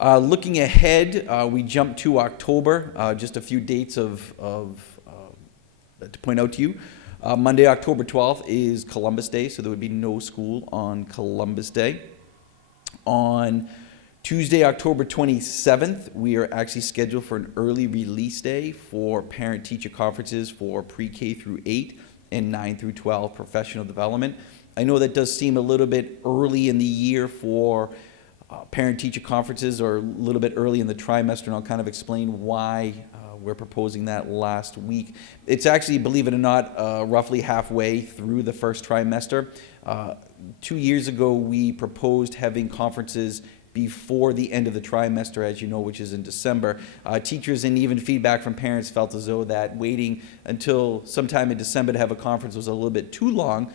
Looking ahead, we jump to October, just a few dates to point out to you. Monday, October 12th is Columbus Day, so there would be no school on Columbus Day. On Tuesday, October 27th, we are actually scheduled for an early release day for parent-teacher conferences for pre-K through 8 and 9 through 12 professional development. I know that does seem a little bit early in the year for parent-teacher conferences, or a little bit early in the trimester, and I'll kind of explain why we're proposing that last week. It's actually, believe it or not, roughly halfway through the first trimester. 2 years ago, we proposed having conferences before the end of the trimester, as you know, which is in December. Teachers and even feedback from parents felt as though that waiting until sometime in December to have a conference was a little bit too long,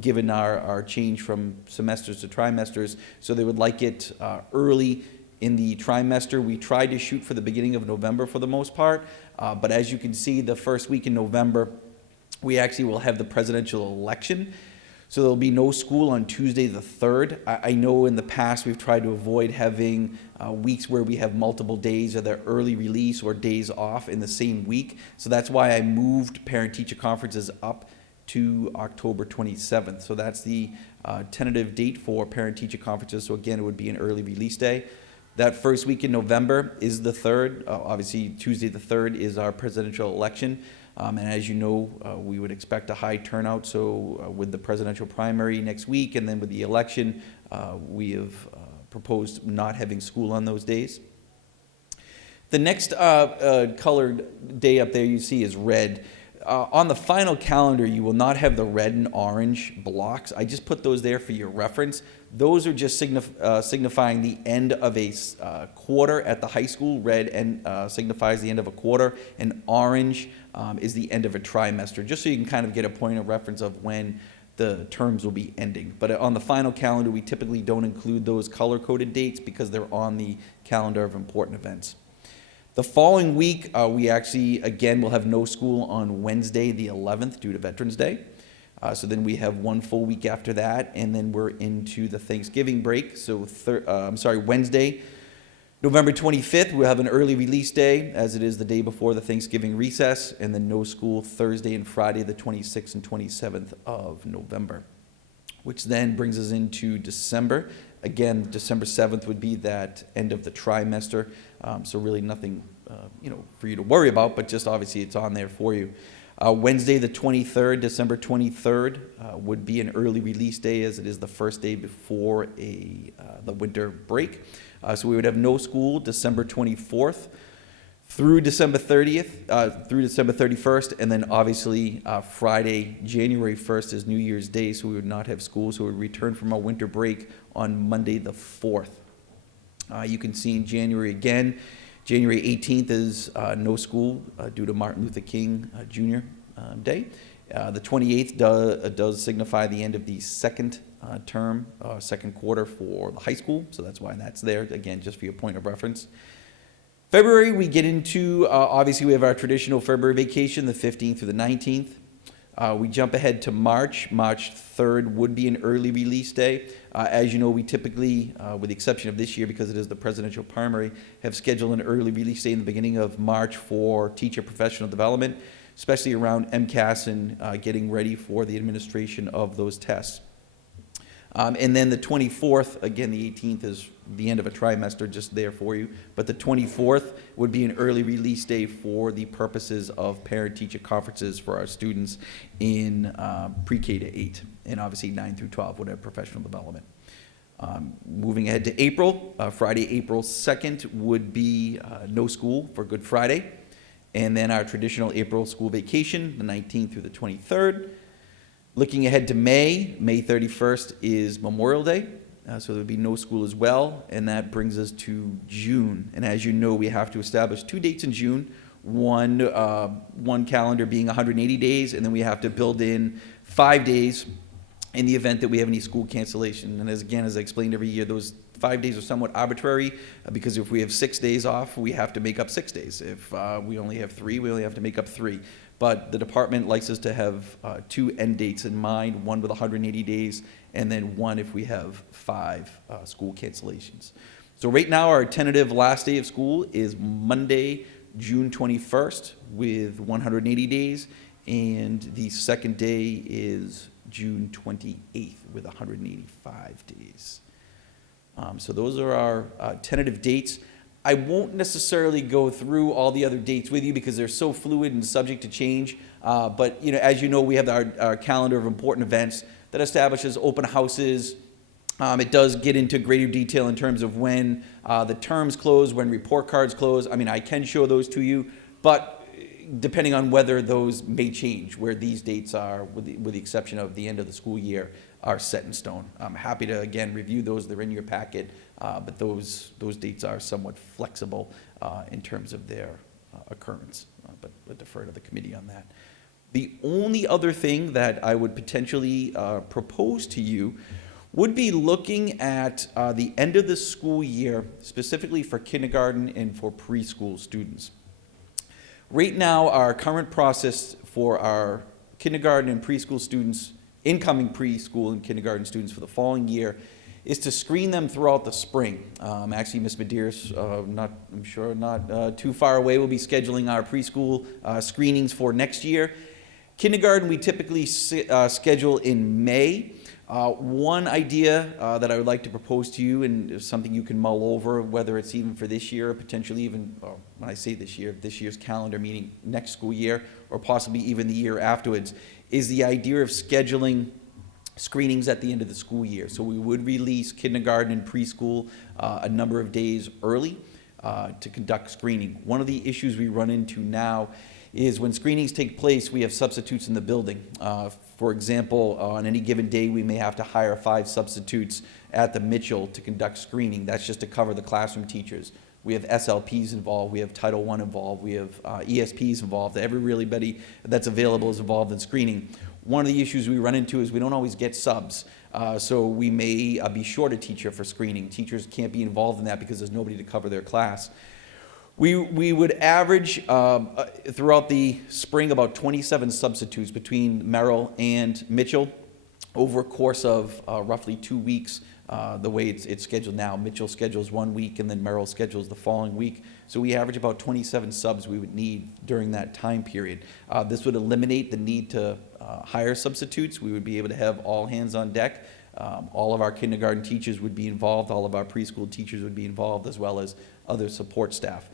given our change from semesters to trimesters. So they would like it early in the trimester. We tried to shoot for the beginning of November for the most part, but as you can see, the first week in November, we actually will have the presidential election. So there'll be no school on Tuesday the 3rd. I know in the past we've tried to avoid having weeks where we have multiple days, either early release or days off in the same week. So that's why I moved parent-teacher conferences up to October 27th. So that's the tentative date for parent-teacher conferences. So again, it would be an early release day. That first week in November is the 3rd. Obviously, Tuesday the 3rd is our presidential election. And as you know, we would expect a high turnout. So with the presidential primary next week and then with the election, we have proposed not having school on those days. The next colored day up there you see is red. On the final calendar, you will not have the red and orange blocks. I just put those there for your reference. Those are just signifying the end of a quarter at the high school. Red and signifies the end of a quarter, and orange is the end of a trimester, just so you can kind of get a point of reference of when the terms will be ending. But on the final calendar, we typically don't include those color-coded dates because they're on the calendar of important events. The following week, we actually, again, will have no school on Wednesday the 11th due to Veterans Day. So then we have one full week after that, and then we're into the Thanksgiving break. So Wednesday, November 25th, we'll have an early release day, as it is the day before the Thanksgiving recess, and then no school Thursday and Friday, the 26th and 27th of November, which then brings us into December. Again, December 7th would be that end of the trimester, so really nothing for you to worry about, but just obviously it's on there for you. Wednesday the 23rd, December 23rd, would be an early release day, as it is the first day before the winter break. So we would have no school December 24th through December 30th, through December 31st, and then obviously Friday, January 1st is New Year's Day, so we would not have school, so we would return from our winter break on Monday the 4th. You can see in January again, January 18th is no school due to Martin Luther King Jr. Day. The 28th does signify the end of the second term, second quarter for the high school, so that's why that's there, again, just for your point of reference. February, we get into, obviously we have our traditional February vacation, the 15th through the 19th. We jump ahead to March. March 3rd would be an early release day. As you know, we typically, with the exception of this year because it is the presidential primary, have scheduled an early release day in the beginning of March for teacher professional development, especially around MCAS and getting ready for the administration of those tests. And then the 24th, again, the 18th is the end of a trimester, just there for you. But the 24th would be an early release day for the purposes of parent-teacher conferences for our students in pre-K to 8, and obviously 9 through 12 would have professional development. Moving ahead to April, Friday, April 2nd would be no school for Good Friday. And then our traditional April school vacation, the 19th through the 23rd. Looking ahead to May, May 31st is Memorial Day, so there would be no school as well, and that brings us to June. And as you know, we have to establish 2 dates in June, one calendar being 180 days, and then we have to build in 5 days in the event that we have any school cancellation. And as I explained every year, those 5 days are somewhat arbitrary because if we have 6 days off, we have to make up 6 days. If we only have 3, we only have to make up 3. But the department likes us to have 2 end dates in mind, one with 180 days, and then one if we have 5 school cancellations. So right now, our tentative last day of school is Monday, June 21st with 180 days, and the second day is June 28th with 185 days. So those are our tentative dates. I won't necessarily go through all the other dates with you because they're so fluid and subject to change. But as you know, we have our calendar of important events that establishes open houses. It does get into greater detail in terms of when the terms close, when report cards close. I mean, I can show those to you, but depending on whether those may change, where these dates are, with the exception of the end of the school year, are set in stone. I'm happy to, again, review those. They're in your packet, but those dates are somewhat flexible in terms of their occurrence, but I'll defer to the committee on that. The only other thing that I would potentially propose to you would be looking at the end of the school year, specifically for kindergarten and for preschool students. Right now, our current process for our kindergarten and preschool students, incoming preschool and kindergarten students for the following year, is to screen them throughout the spring. Actually, Ms. Medeiros, I'm sure not too far away, will be scheduling our preschool screenings for next year. Kindergarten, we typically schedule in May. One idea that I would like to propose to you, and something you can mull over, whether it's even for this year, or potentially even, when I say this year's calendar, meaning next school year, or possibly even the year afterwards, is the idea of scheduling screenings at the end of the school year. So we would release kindergarten and preschool a number of days early to conduct screening. One of the issues we run into now is when screenings take place, we have substitutes in the building. For example, on any given day, we may have to hire 5 substitutes at the Mitchell to conduct screening. That's just to cover the classroom teachers. We have SLPs involved, we have Title I involved, we have ESPs involved. Everybody that's available is involved in screening. One of the issues we run into is we don't always get subs. So we may be short a teacher for screening. Teachers can't be involved in that because there's nobody to cover their class. We would average throughout the spring about 27 substitutes between Merrill and Mitchell over a course of roughly 2 weeks. The way it's scheduled now, Mitchell schedules 1 week and then Merrill schedules the following week. So we average about 27 subs we would need during that time period. This would eliminate the need to hire substitutes. We would be able to have all hands on deck. All of our kindergarten teachers would be involved. All of our preschool teachers would be involved, as well as other support staff.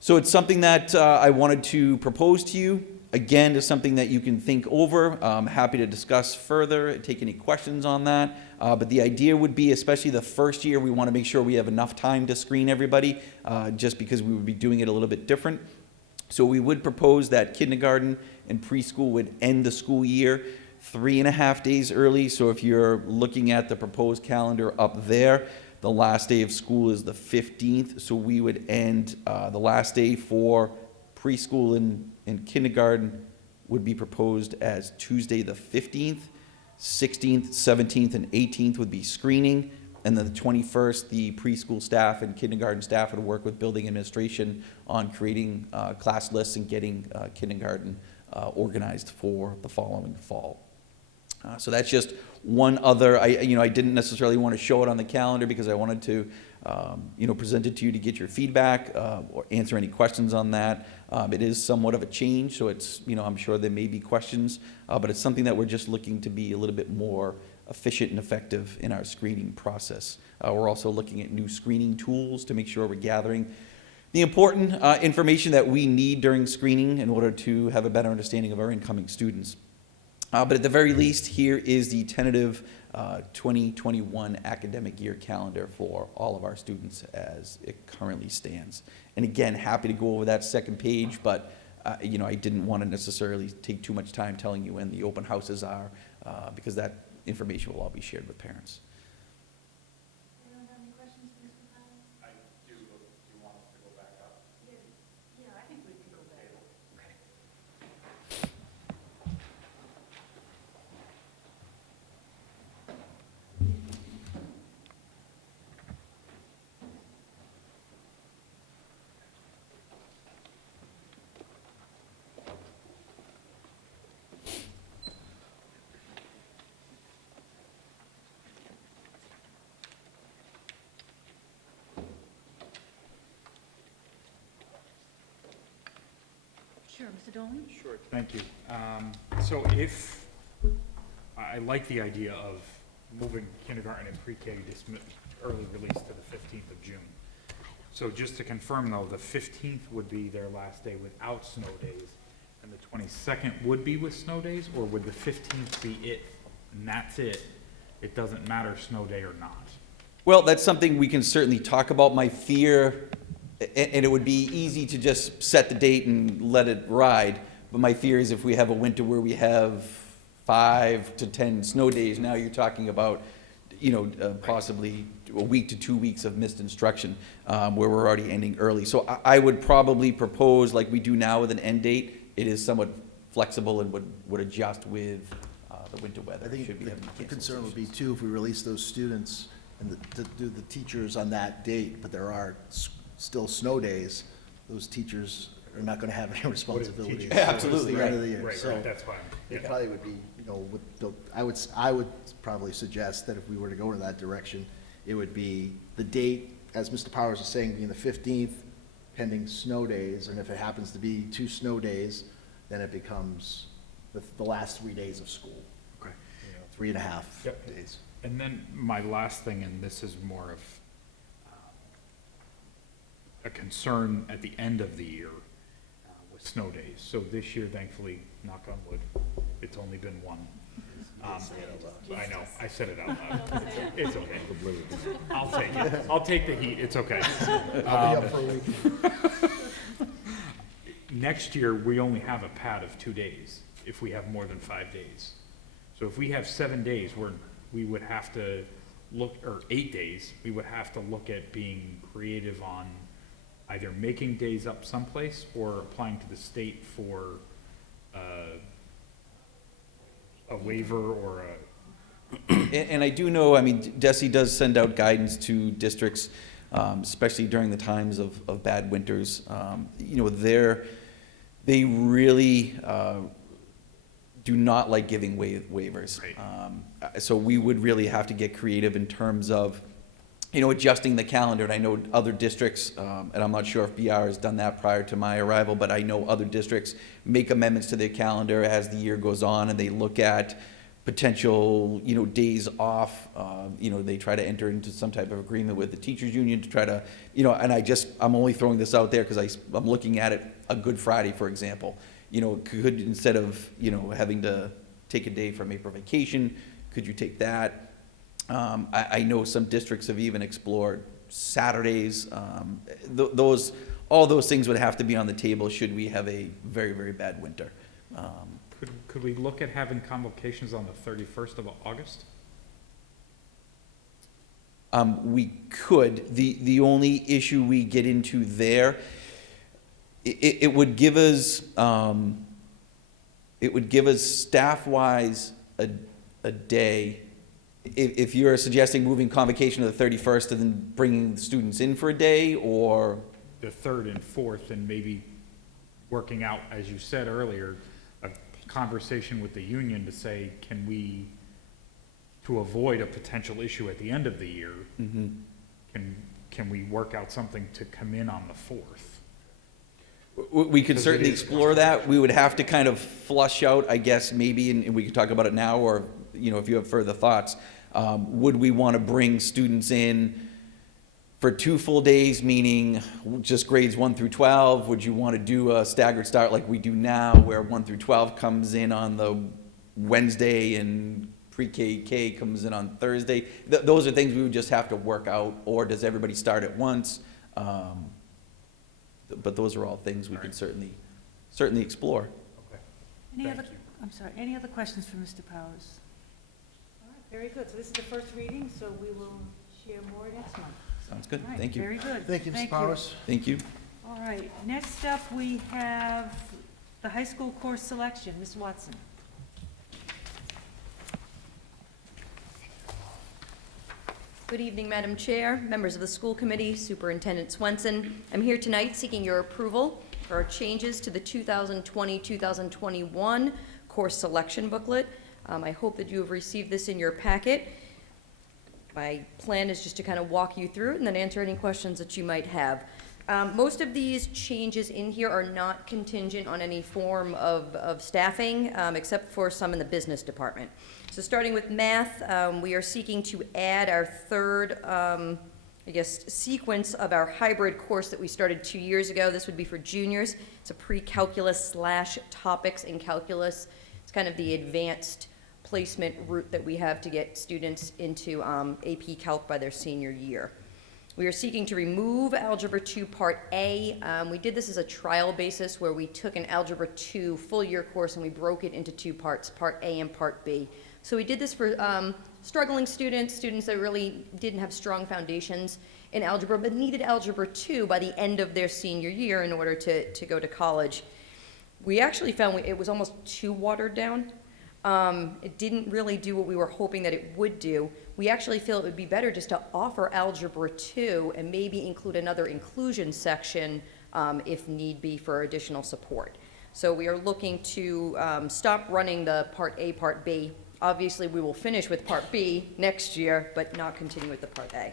So it's something that I wanted to propose to you. Again, it's something that you can think over. I'm happy to discuss further, take any questions on that. But the idea would be, especially the first year, we want to make sure we have enough time to screen everybody, just because we would be doing it a little bit different. So we would propose that kindergarten and preschool would end the school year 3.5 days early. So if you're looking at the proposed calendar up there, the last day of school is the 15th. So we would end the last day for preschool and kindergarten would be proposed as Tuesday the 15th. 16th, 17th, and 18th would be screening. And then the 21st, the preschool staff and kindergarten staff would work with building administration on creating class lists and getting kindergarten organized for the following fall. So that's just one other, I didn't necessarily want to show it on the calendar because I wanted to, present it to you to get your feedback or answer any questions on that. It is somewhat of a change, so it's, I'm sure there may be questions, but it's something that we're just looking to be a little bit more efficient and effective in our screening process. We're also looking at new screening tools to make sure we're gathering the important information that we need during screening in order to have a better understanding of our incoming students. But at the very least, here is the tentative 2021 academic year calendar for all of our students as it currently stands. And again, happy to go over that second page, but I didn't want to necessarily take too much time telling you when the open houses are, because that information will all be shared with parents. Anyone have any questions for Mr. Powell? I do, but do you want us to go back up? Yeah, I think we can go back. Sure, Mr. Dolan? Sure, thank you. So if, I like the idea of moving kindergarten and pre-K early release to the 15th of June. So just to confirm though, the 15th would be their last day without snow days, and the 22nd would be with snow days, or would the 15th be it, and that's it? It doesn't matter snow day or not? Well, that's something we can certainly talk about. My fear, and it would be easy to just set the date and let it ride, but my fear is if we have a winter where we have 5 to 10 snow days, now you're talking about, possibly a week to 2 weeks of missed instruction, where we're already ending early. So I would probably propose, like we do now with an end date, it is somewhat flexible and would adjust with the winter weather. I think should we have any the concern would be cancellations. too, if we release those students and to do the teachers on that date, but there are still snow days, those teachers are not gonna have any responsibilities. teachers? Absolutely, Towards the end of right. the year. Right, So right, that's fine. it Yeah. probably would be, you know, I would probably suggest that if we were to go in that direction, it would be the date, as Mr. Powers was saying, being the 15th, pending snow days, and if it happens to be 2 snow days, then it becomes the last 3 days of school, Okay. 3.5 Yep. days. And then my last thing, and this is more of a concern at the end of the year with snow days. So this year, thankfully, knock on wood, it's only been one. I know, I said it out loud. It's okay. I'll take it. I'll take the heat, it's okay. I'll be up for a week. Next year, we only have a pad of 2 days if we have more than 5 days. So if we have 7 days, we would have to look, or 8 days, we would have to look at being creative on either making days up someplace or applying to the state for a waiver or a, And I do know, I mean, DESE does send out guidance to districts, especially during the times of bad winters. You know, they really do not like giving waivers. Right. So we would really have to get creative in terms of, you know, adjusting the calendar. And I know other districts, and I'm not sure if BR has done that prior to my arrival, but I know other districts make amendments to their calendar as the year goes on, and they look at potential, you know, days off. You know, they try to enter into some type of agreement with the teachers union to try to, you know, and I'm only throwing this out there because I'm looking at it, a Good Friday, for example. You know, could, instead of, you know, having to take a day from April vacation, could you take that? I know some districts have even explored Saturdays. All those things would have to be on the table should we have a very, very bad winter. could we look at having convocations on the 31st of August? We could. The only issue we get into there, it would give us staff-wise a day. If you're suggesting moving convocation to the 31st and then bringing the students in for a day, or? The 3rd and 4th, and maybe working out, as you said earlier, a conversation with the union to say, can we, to avoid a potential issue at the end of the year, can we work out something to come in on the 4th? We could Because certainly it is- explore that. We would have to kind of flush out, I guess, maybe, and we could talk about it now, or, you know, if you have further thoughts. Would we want to bring students in for 2 full days, meaning just grades 1 through 12? Would you want to do a staggered start like we do now, where 1 through 12 comes in on the Wednesday and pre-K comes in on Thursday? Those are things we would just have to work out, or does everybody start at once? But those are all things we could certainly explore. Okay. Any Thank other, you. I'm sorry, any other questions for Mr. Powers? All right, very good. So this is the first reading, so we will share more next month. Sounds good. All right, Thank you. very good. Thank you, Mr. Powers. Thank you. All right, next up, we have the high school course selection. Ms. Watson. Good evening, Madam Chair, members of the school committee, Superintendent Swenson. I'm here tonight seeking your approval for our changes to the 2020-2021 course selection booklet. I hope that you have received this in your packet. My plan is just to kind of walk you through it and then answer any questions that you might have. Most of these changes in here are not contingent on any form of staffing, except for some in the business department. So starting with math, we are seeking to add our third, sequence of our hybrid course that we started 2 years ago. This would be for juniors. It's a pre-calculus / topics in calculus. It's kind of the advanced placement route that we have to get students into AP Calc by their senior year. We are seeking to remove Algebra 2 Part A. We did this as a trial basis where we took an Algebra 2 full year course and we broke it into 2 parts, Part A and Part B. So we did this for struggling students that really didn't have strong foundations in algebra, but needed Algebra 2 by the end of their senior year in order to go to college. We actually found it was almost too watered down. It didn't really do what we were hoping that it would do. We actually feel it would be better just to offer Algebra 2 and maybe include another inclusion section if need be for additional support. So we are looking to stop running the Part A, Part B. Obviously, we will finish with Part B next year, but not continue with the Part A.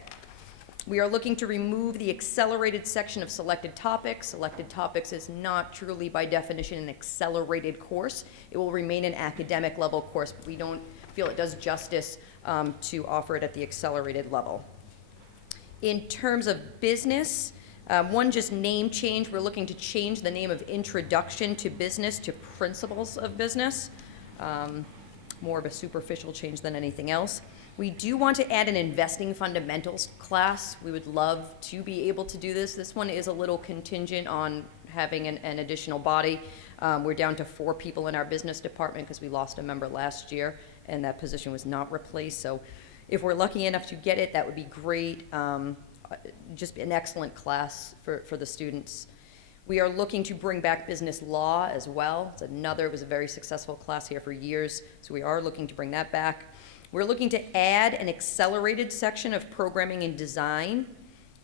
We are looking to remove the accelerated section of selected topics. Selected topics is not truly, by definition, an accelerated course. It will remain an academic level course, but we don't feel it does justice to offer it at the accelerated level. In terms of business, one just name change. We're looking to change the name of Introduction to Business to Principles of Business. More of a superficial change than anything else. We do want to add an investing fundamentals class. We would love to be able to do this. This one is a little contingent on having an additional body. We're down to 4 people in our business department because we lost a member last year and that position was not replaced. So if we're lucky enough to get it, that would be great. Just an excellent class for the students. We are looking to bring back business law as well. It was a very successful class here for years, so we are looking to bring that back. We're looking to add an accelerated section of programming and design.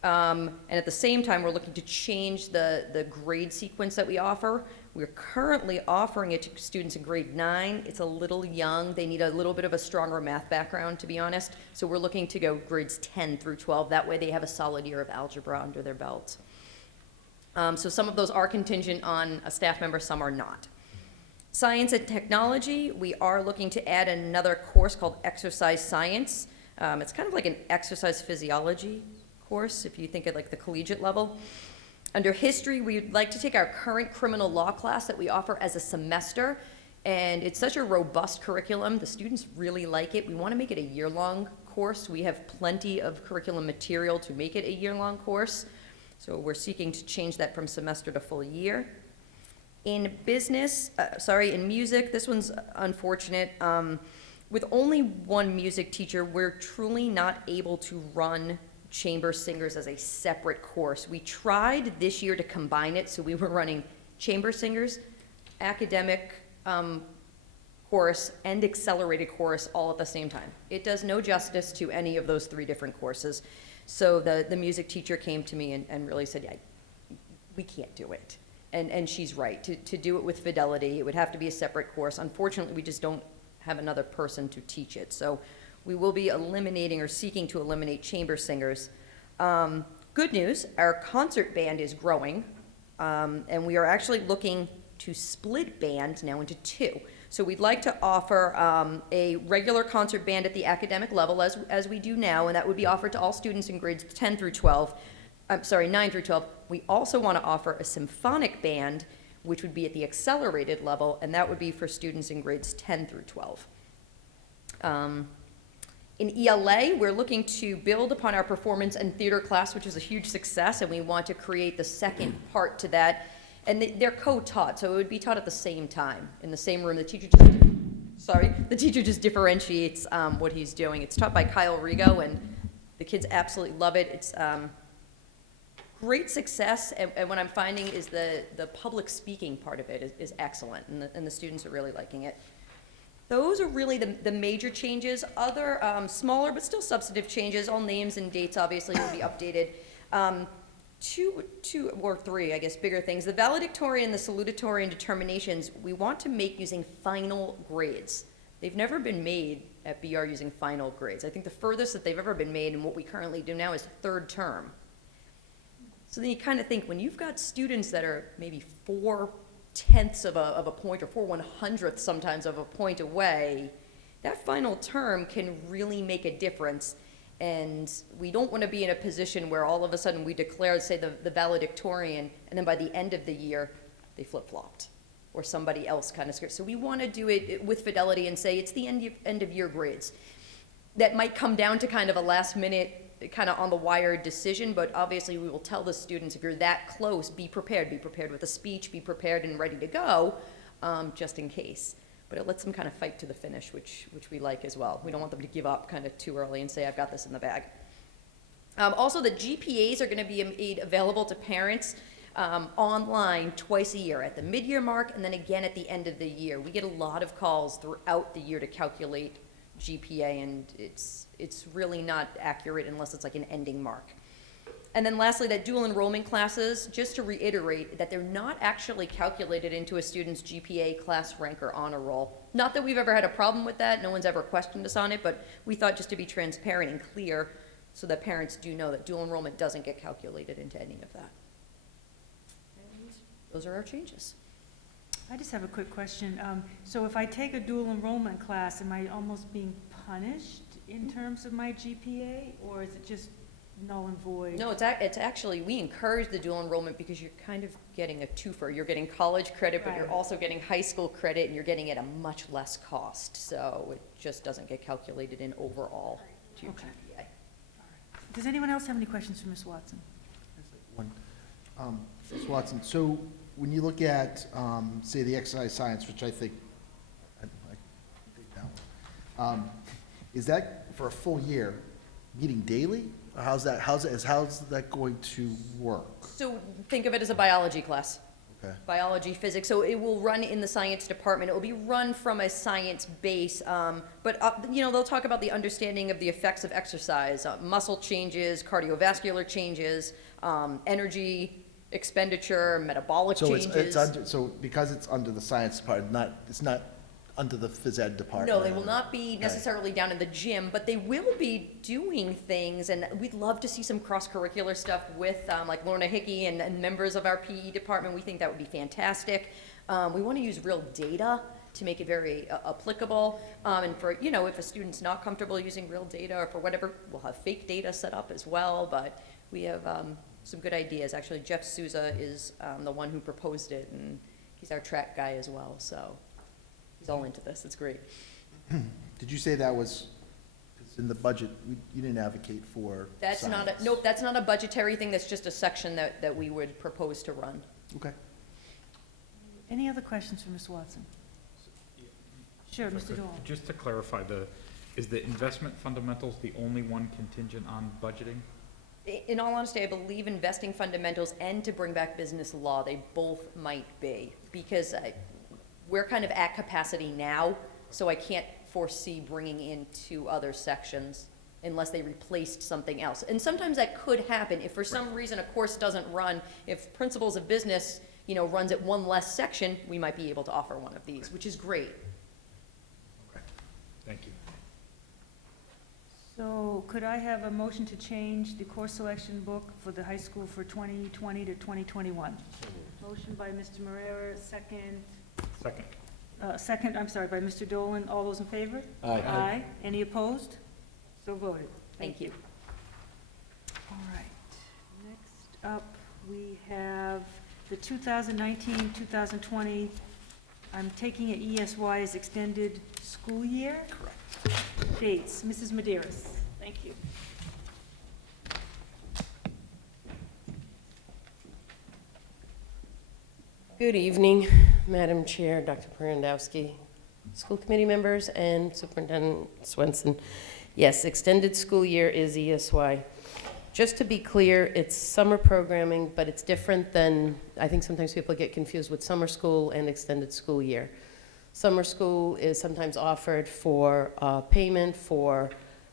And at the same time, we're looking to change the grade sequence that we offer. We're currently offering it to students in grade 9. It's a little young. They need a little bit of a stronger math background, to be honest. So we're looking to go grades 10 through 12. That way they have a solid year of algebra under their belt. So some of those are contingent on a staff member, some are not. Science and technology, we are looking to add another course called exercise science. It's kind of like an exercise physiology course, if you think at like the collegiate level. Under history, we'd like to take our current criminal law class that we offer as a semester, and it's such a robust curriculum. The students really like it. We want to make it a year-long course. We have plenty of curriculum material to make it a year-long course, so we're seeking to change that from semester to full year. In music, this one's unfortunate. With only one music teacher, we're truly not able to run chamber singers as a separate course. We tried this year to combine it, so we were running chamber singers, academic course, and accelerated course all at the same time. It does no justice to any of those 3 different courses. So the music teacher came to me and really said, yeah, we can't do it. And she's right. To do it with fidelity, it would have to be a separate course. Unfortunately, we just don't have another person to teach it. So we will be eliminating or seeking to eliminate chamber singers. Good news, our concert band is growing, and we are actually looking to split band now into 2. So we'd like to offer a regular concert band at the academic level as we do now, and that would be offered to all students in grades 9 through 12. We also want to offer a symphonic band, which would be at the accelerated level, and that would be for students in grades 10 through 12. In ELA, we're looking to build upon our performance and theater class, which was a huge success, and we want to create the second part to that. And they're co-taught, so it would be taught at the same time, in the same room. The teacher just differentiates what he's doing. It's taught by Kyle Rigo, and the kids absolutely love it. It's great success, and what I'm finding is the public speaking part of it is excellent, and the students are really liking it. Those are really the major changes. Other smaller but still substantive changes, all names and dates obviously will be updated. 2 or 3, I guess, bigger things. The valedictorian and the salutatorian determinations, we want to make using final grades. They've never been made at BR using final grades. I think the furthest that they've ever been made and what we currently do now is 3rd term. So then you kind of think, when you've got students that are maybe 4/10 of a point or 4/100 sometimes of a point away, that final term can really make a difference. And we don't want to be in a position where all of a sudden we declare, say, the valedictorian, and then by the end of the year, they flip-flopped, or somebody else kind of scared. So we want to do it with fidelity and say it's the end of year grades. That might come down to kind of a last minute, kind of on the wire decision, but obviously we will tell the students, if you're that close, be prepared with a speech, be prepared and ready to go, just in case. But it lets them kind of fight to the finish, which we like as well. We don't want them to give up kind of too early and say, I've got this in the bag. Also, the GPAs are going to be made available to parents. online twice a year, at the mid-year mark and then again at the end of the year. We get a lot of calls throughout the year to calculate GPA, and it's really not accurate unless it's like an ending mark. And then lastly, that dual enrollment classes, just to reiterate that they're not actually calculated into a student's GPA, class rank, or honor roll. Not that we've ever had a problem with that, no one's ever questioned us on it, but we thought just to be transparent and clear so that parents do know that dual enrollment doesn't get calculated into any of that. And those are our changes. I just have a quick question. So if I take a dual enrollment class, am I almost being punished in terms of my GPA, or is it just null and void? No, it's actually, we encourage the dual enrollment because you're kind of getting a twofer. You're getting college credit, but you're Right. also getting high school credit, and you're getting it at a much less cost. So it just doesn't get calculated in overall to your Okay. GPA. Does anyone else have any questions for Ms. Watson? One. Ms. Watson, so when you look at, say, the exercise science, which I think, I dig that one, is that for a full year, meeting daily? Or how's that going to work? So think of it as a biology class. Okay. Biology, physics, so it will run in the science department. It will be run from a science base, but they'll talk about the understanding of the effects of exercise, muscle changes, cardiovascular changes, energy expenditure, metabolic changes. So because it's under the science department, it's not under the phys ed department? No, they will not be necessarily down in the gym, but they will be doing things, and we'd love to see some cross-curricular stuff with, like Lorna Hickey and members of our PE department. We think that would be fantastic. We want to use real data to make it very applicable, and for, if a student's not comfortable using real data, or for whatever, we'll have fake data set up as well, but we have some good ideas. Actually, Jeff Souza is the one who proposed it, and he's our track guy as well, so he's all into this. It's great. Did you say that was, it's in the budget, you didn't advocate for That's science? nope, that's not a budgetary thing. That's just a section that we would propose to run. Okay. Any other questions for Ms. Watson? Sure, Mr. Dolan. Just to clarify, is the investment fundamentals the only one contingent on budgeting? In all honesty, I believe investing fundamentals and to bring back business law, they both might be, because we're kind of at capacity now, so I can't foresee bringing in two other sections unless they replaced something else. And sometimes that could happen if for some reason a course doesn't run. If Principles of Business, runs at one less section, we might be able to offer one of these, which is great. Okay, thank you. So could I have a motion to change the course selection book for the high school for 2020 to 2021? Motion by Mr. Marrera, second. Second. By Mr. Dolan. All those in favor? Aye. Aye. Any opposed? So voted. Thank you. All right. Next up, we have the 2019-2020, I'm taking it ESY as extended school year? Correct. Dates. Mrs. Maderas. Thank you. Good evening, Madam Chair, Dr. Parandowski, school committee members, and Superintendent Swenson. Yes, extended school year is ESY. Just to be clear, it's summer programming, but it's different than, I think sometimes people get confused with summer school and extended school year. Summer school is sometimes offered for payment for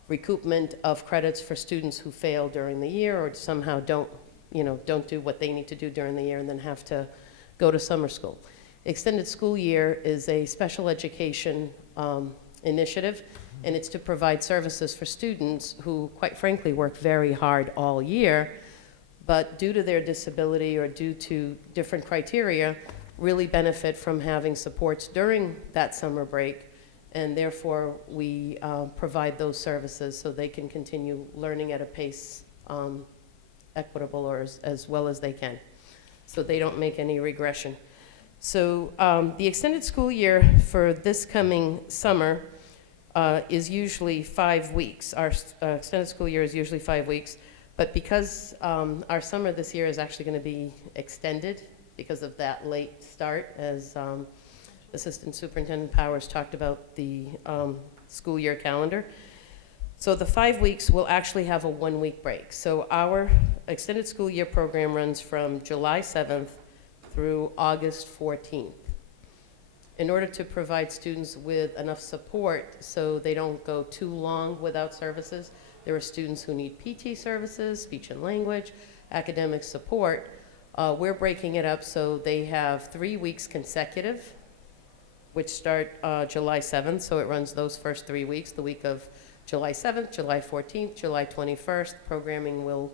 recoupment of credits for students who fail during the year or somehow don't do what they need to do during the year and then have to go to summer school. Extended school year is a special education initiative, and it's to provide services for students who, quite frankly, work very hard all year, but due to their disability or due to different criteria, really benefit from having supports during that summer break, and therefore we provide those services so they can continue learning at a pace equitable or as well as they can, so they don't make any regression. So the extended school year for this coming summer is usually 5 weeks. Our extended school year is usually 5 weeks, but because our summer this year is actually going to be extended because of that late start, as Assistant Superintendent Powers talked about the school year calendar. So the 5 weeks will actually have a 1-week break. So our extended school year program runs from July 7th through August 14th. In order to provide students with enough support so they don't go too long without services, there are students who need PT services, speech and language, academic support. We're breaking it up so they have 3 weeks consecutive, which start July 7th, so it runs those first 3 weeks, the week of July 7th, July 14th, July 21st. Programming will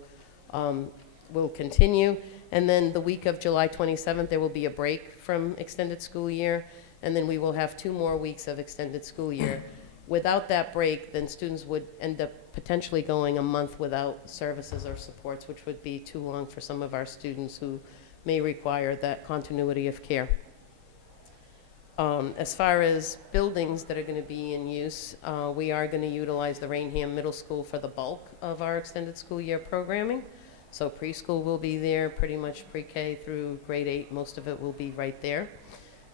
continue. And then the week of July 27th, there will be a break from extended school year, and then we will have 2 more weeks of extended school year. Without that break, then students would end up potentially going a month without services or supports, which would be too long for some of our students who may require that continuity of care. As far as buildings that are going to be in use, we are going to utilize the Rainham Middle School for the bulk of our extended school year programming. So preschool will be there, pretty much pre-K through grade 8. Most of it will be right there.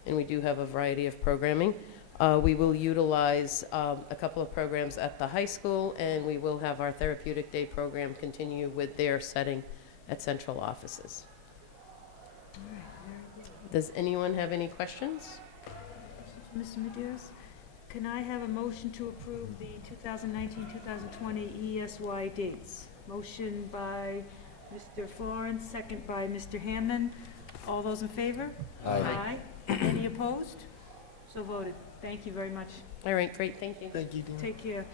And we do have a variety of programming. We will utilize a couple of programs at the high school, and we will have our therapeutic day program continue with their setting at central offices. Does anyone have any questions? Mr. Medeiros, can I have a motion to approve the 2019-2020 ESY dates? Motion by Mr. Florence, second by Mr. Hammond. All those in favor? Aye. Any opposed? So voted. Thank you very much. All right, great, thank you. Thank you, Dean. Take care.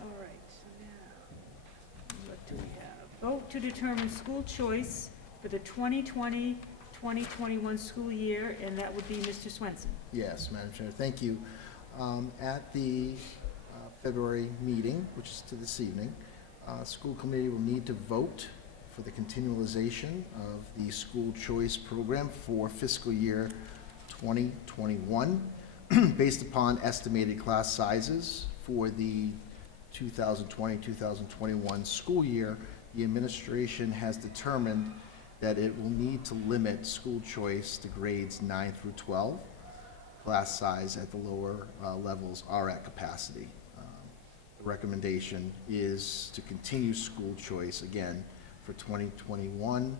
All right, so now, what do we have? Vote to determine school choice for the 2020-2021 school year, and that would be Mr. Swenson. Yes, Madam Chair, thank you. At the February meeting, which is to this evening, school committee will need to vote for the continualization of the school choice program for fiscal year 2021 based upon estimated class sizes for the 2020-2021 school year. The administration has determined that it will need to limit school choice to grades 9 through 12. Class size at the lower levels are at capacity. The recommendation is to continue school choice again for 2021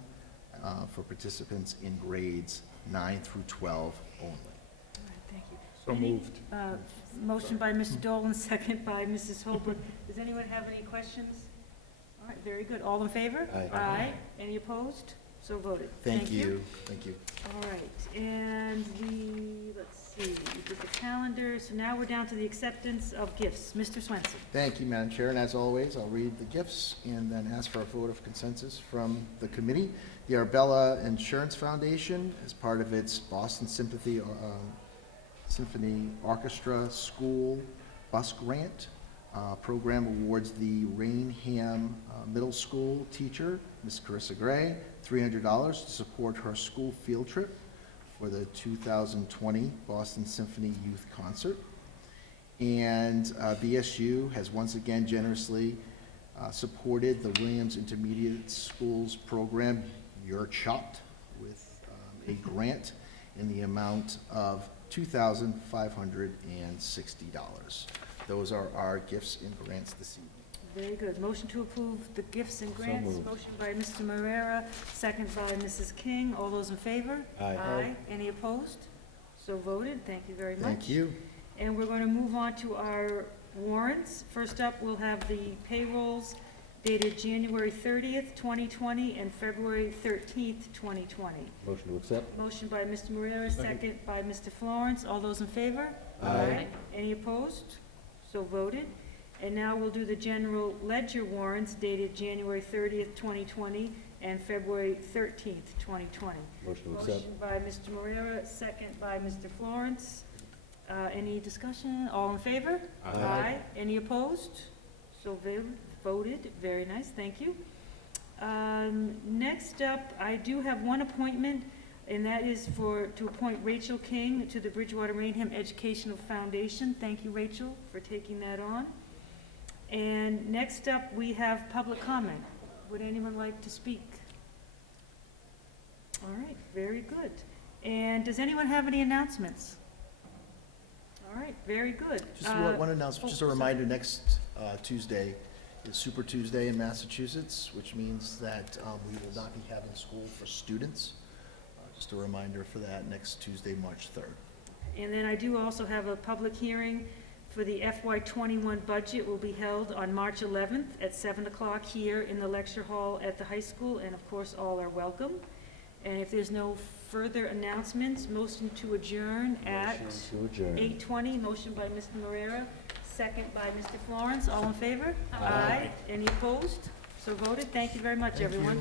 for participants in grades 9 through 12 only. All right, thank you. So moved. Motion by Mr. Dolan, second by Mrs. Holbrook. Does anyone have any questions? All right, very good. All in favor? Aye. Aye. Any opposed? So voted. Thank you. Thank you. All right, and let's see, we did the calendar, so now we're down to the acceptance of gifts. Mr. Swenson. Thank you, Madam Chair, and as always, I'll read the gifts and then ask for a vote of consensus from the committee. The Arbella Insurance Foundation, as part of its Boston Symphony Orchestra School Bus Grant program, awards the Rainham Middle School teacher, Ms. Carissa Gray, $300 to support her school field trip for the 2020 Boston Symphony Youth Concert. And BSU has once again generously supported the Williams Intermediate Schools program, You're Chopped, with a grant in the amount of $2,560. Those are our gifts and grants this evening. Very good. Motion to approve the gifts and grants. moved. Motion by Mr. Marrera, second by Mrs. King. All those in favor? Aye. Any opposed? So voted. Thank you very much. Thank you. And we're going to move on to our warrants. First up, we'll have the payrolls dated January 30th, 2020, and February 13th, 2020. Motion to accept. Motion by Mr. Marrera, second by Mr. Florence. All those in favor? Aye. Any opposed? So voted. And now we'll do the general ledger warrants dated January 30th, 2020, and February 13th, 2020. Motion to accept. Motion by Mr. Marrera, second by Mr. Florence. Any discussion? All in favor? Aye. Any opposed? So voted. Very nice, thank you. Next up, I do have one appointment, and that is to appoint Rachel King to the Bridgewater Rainham Educational Foundation. Thank you, Rachel, for taking that on. And next up, we have public comment. Would anyone like to speak? All right, very good. And does anyone have any announcements? All right, very good. Just one announcement, just a reminder, next Tuesday, is Super Tuesday in Massachusetts, which means that we will not be having school for students. Just a reminder for that, next Tuesday, March 3rd. And then I do also have a public hearing for the FY21 budget will be held on March 11th at 7 o'clock here in the lecture hall at the high school, and of course, all are welcome. And if there's no further announcements, motion to adjourn at 8:20. Motion by Mr. Moreira, second by Mr. Florence. All in favor? Aye. Any opposed? So voted. Thank you very much, everyone.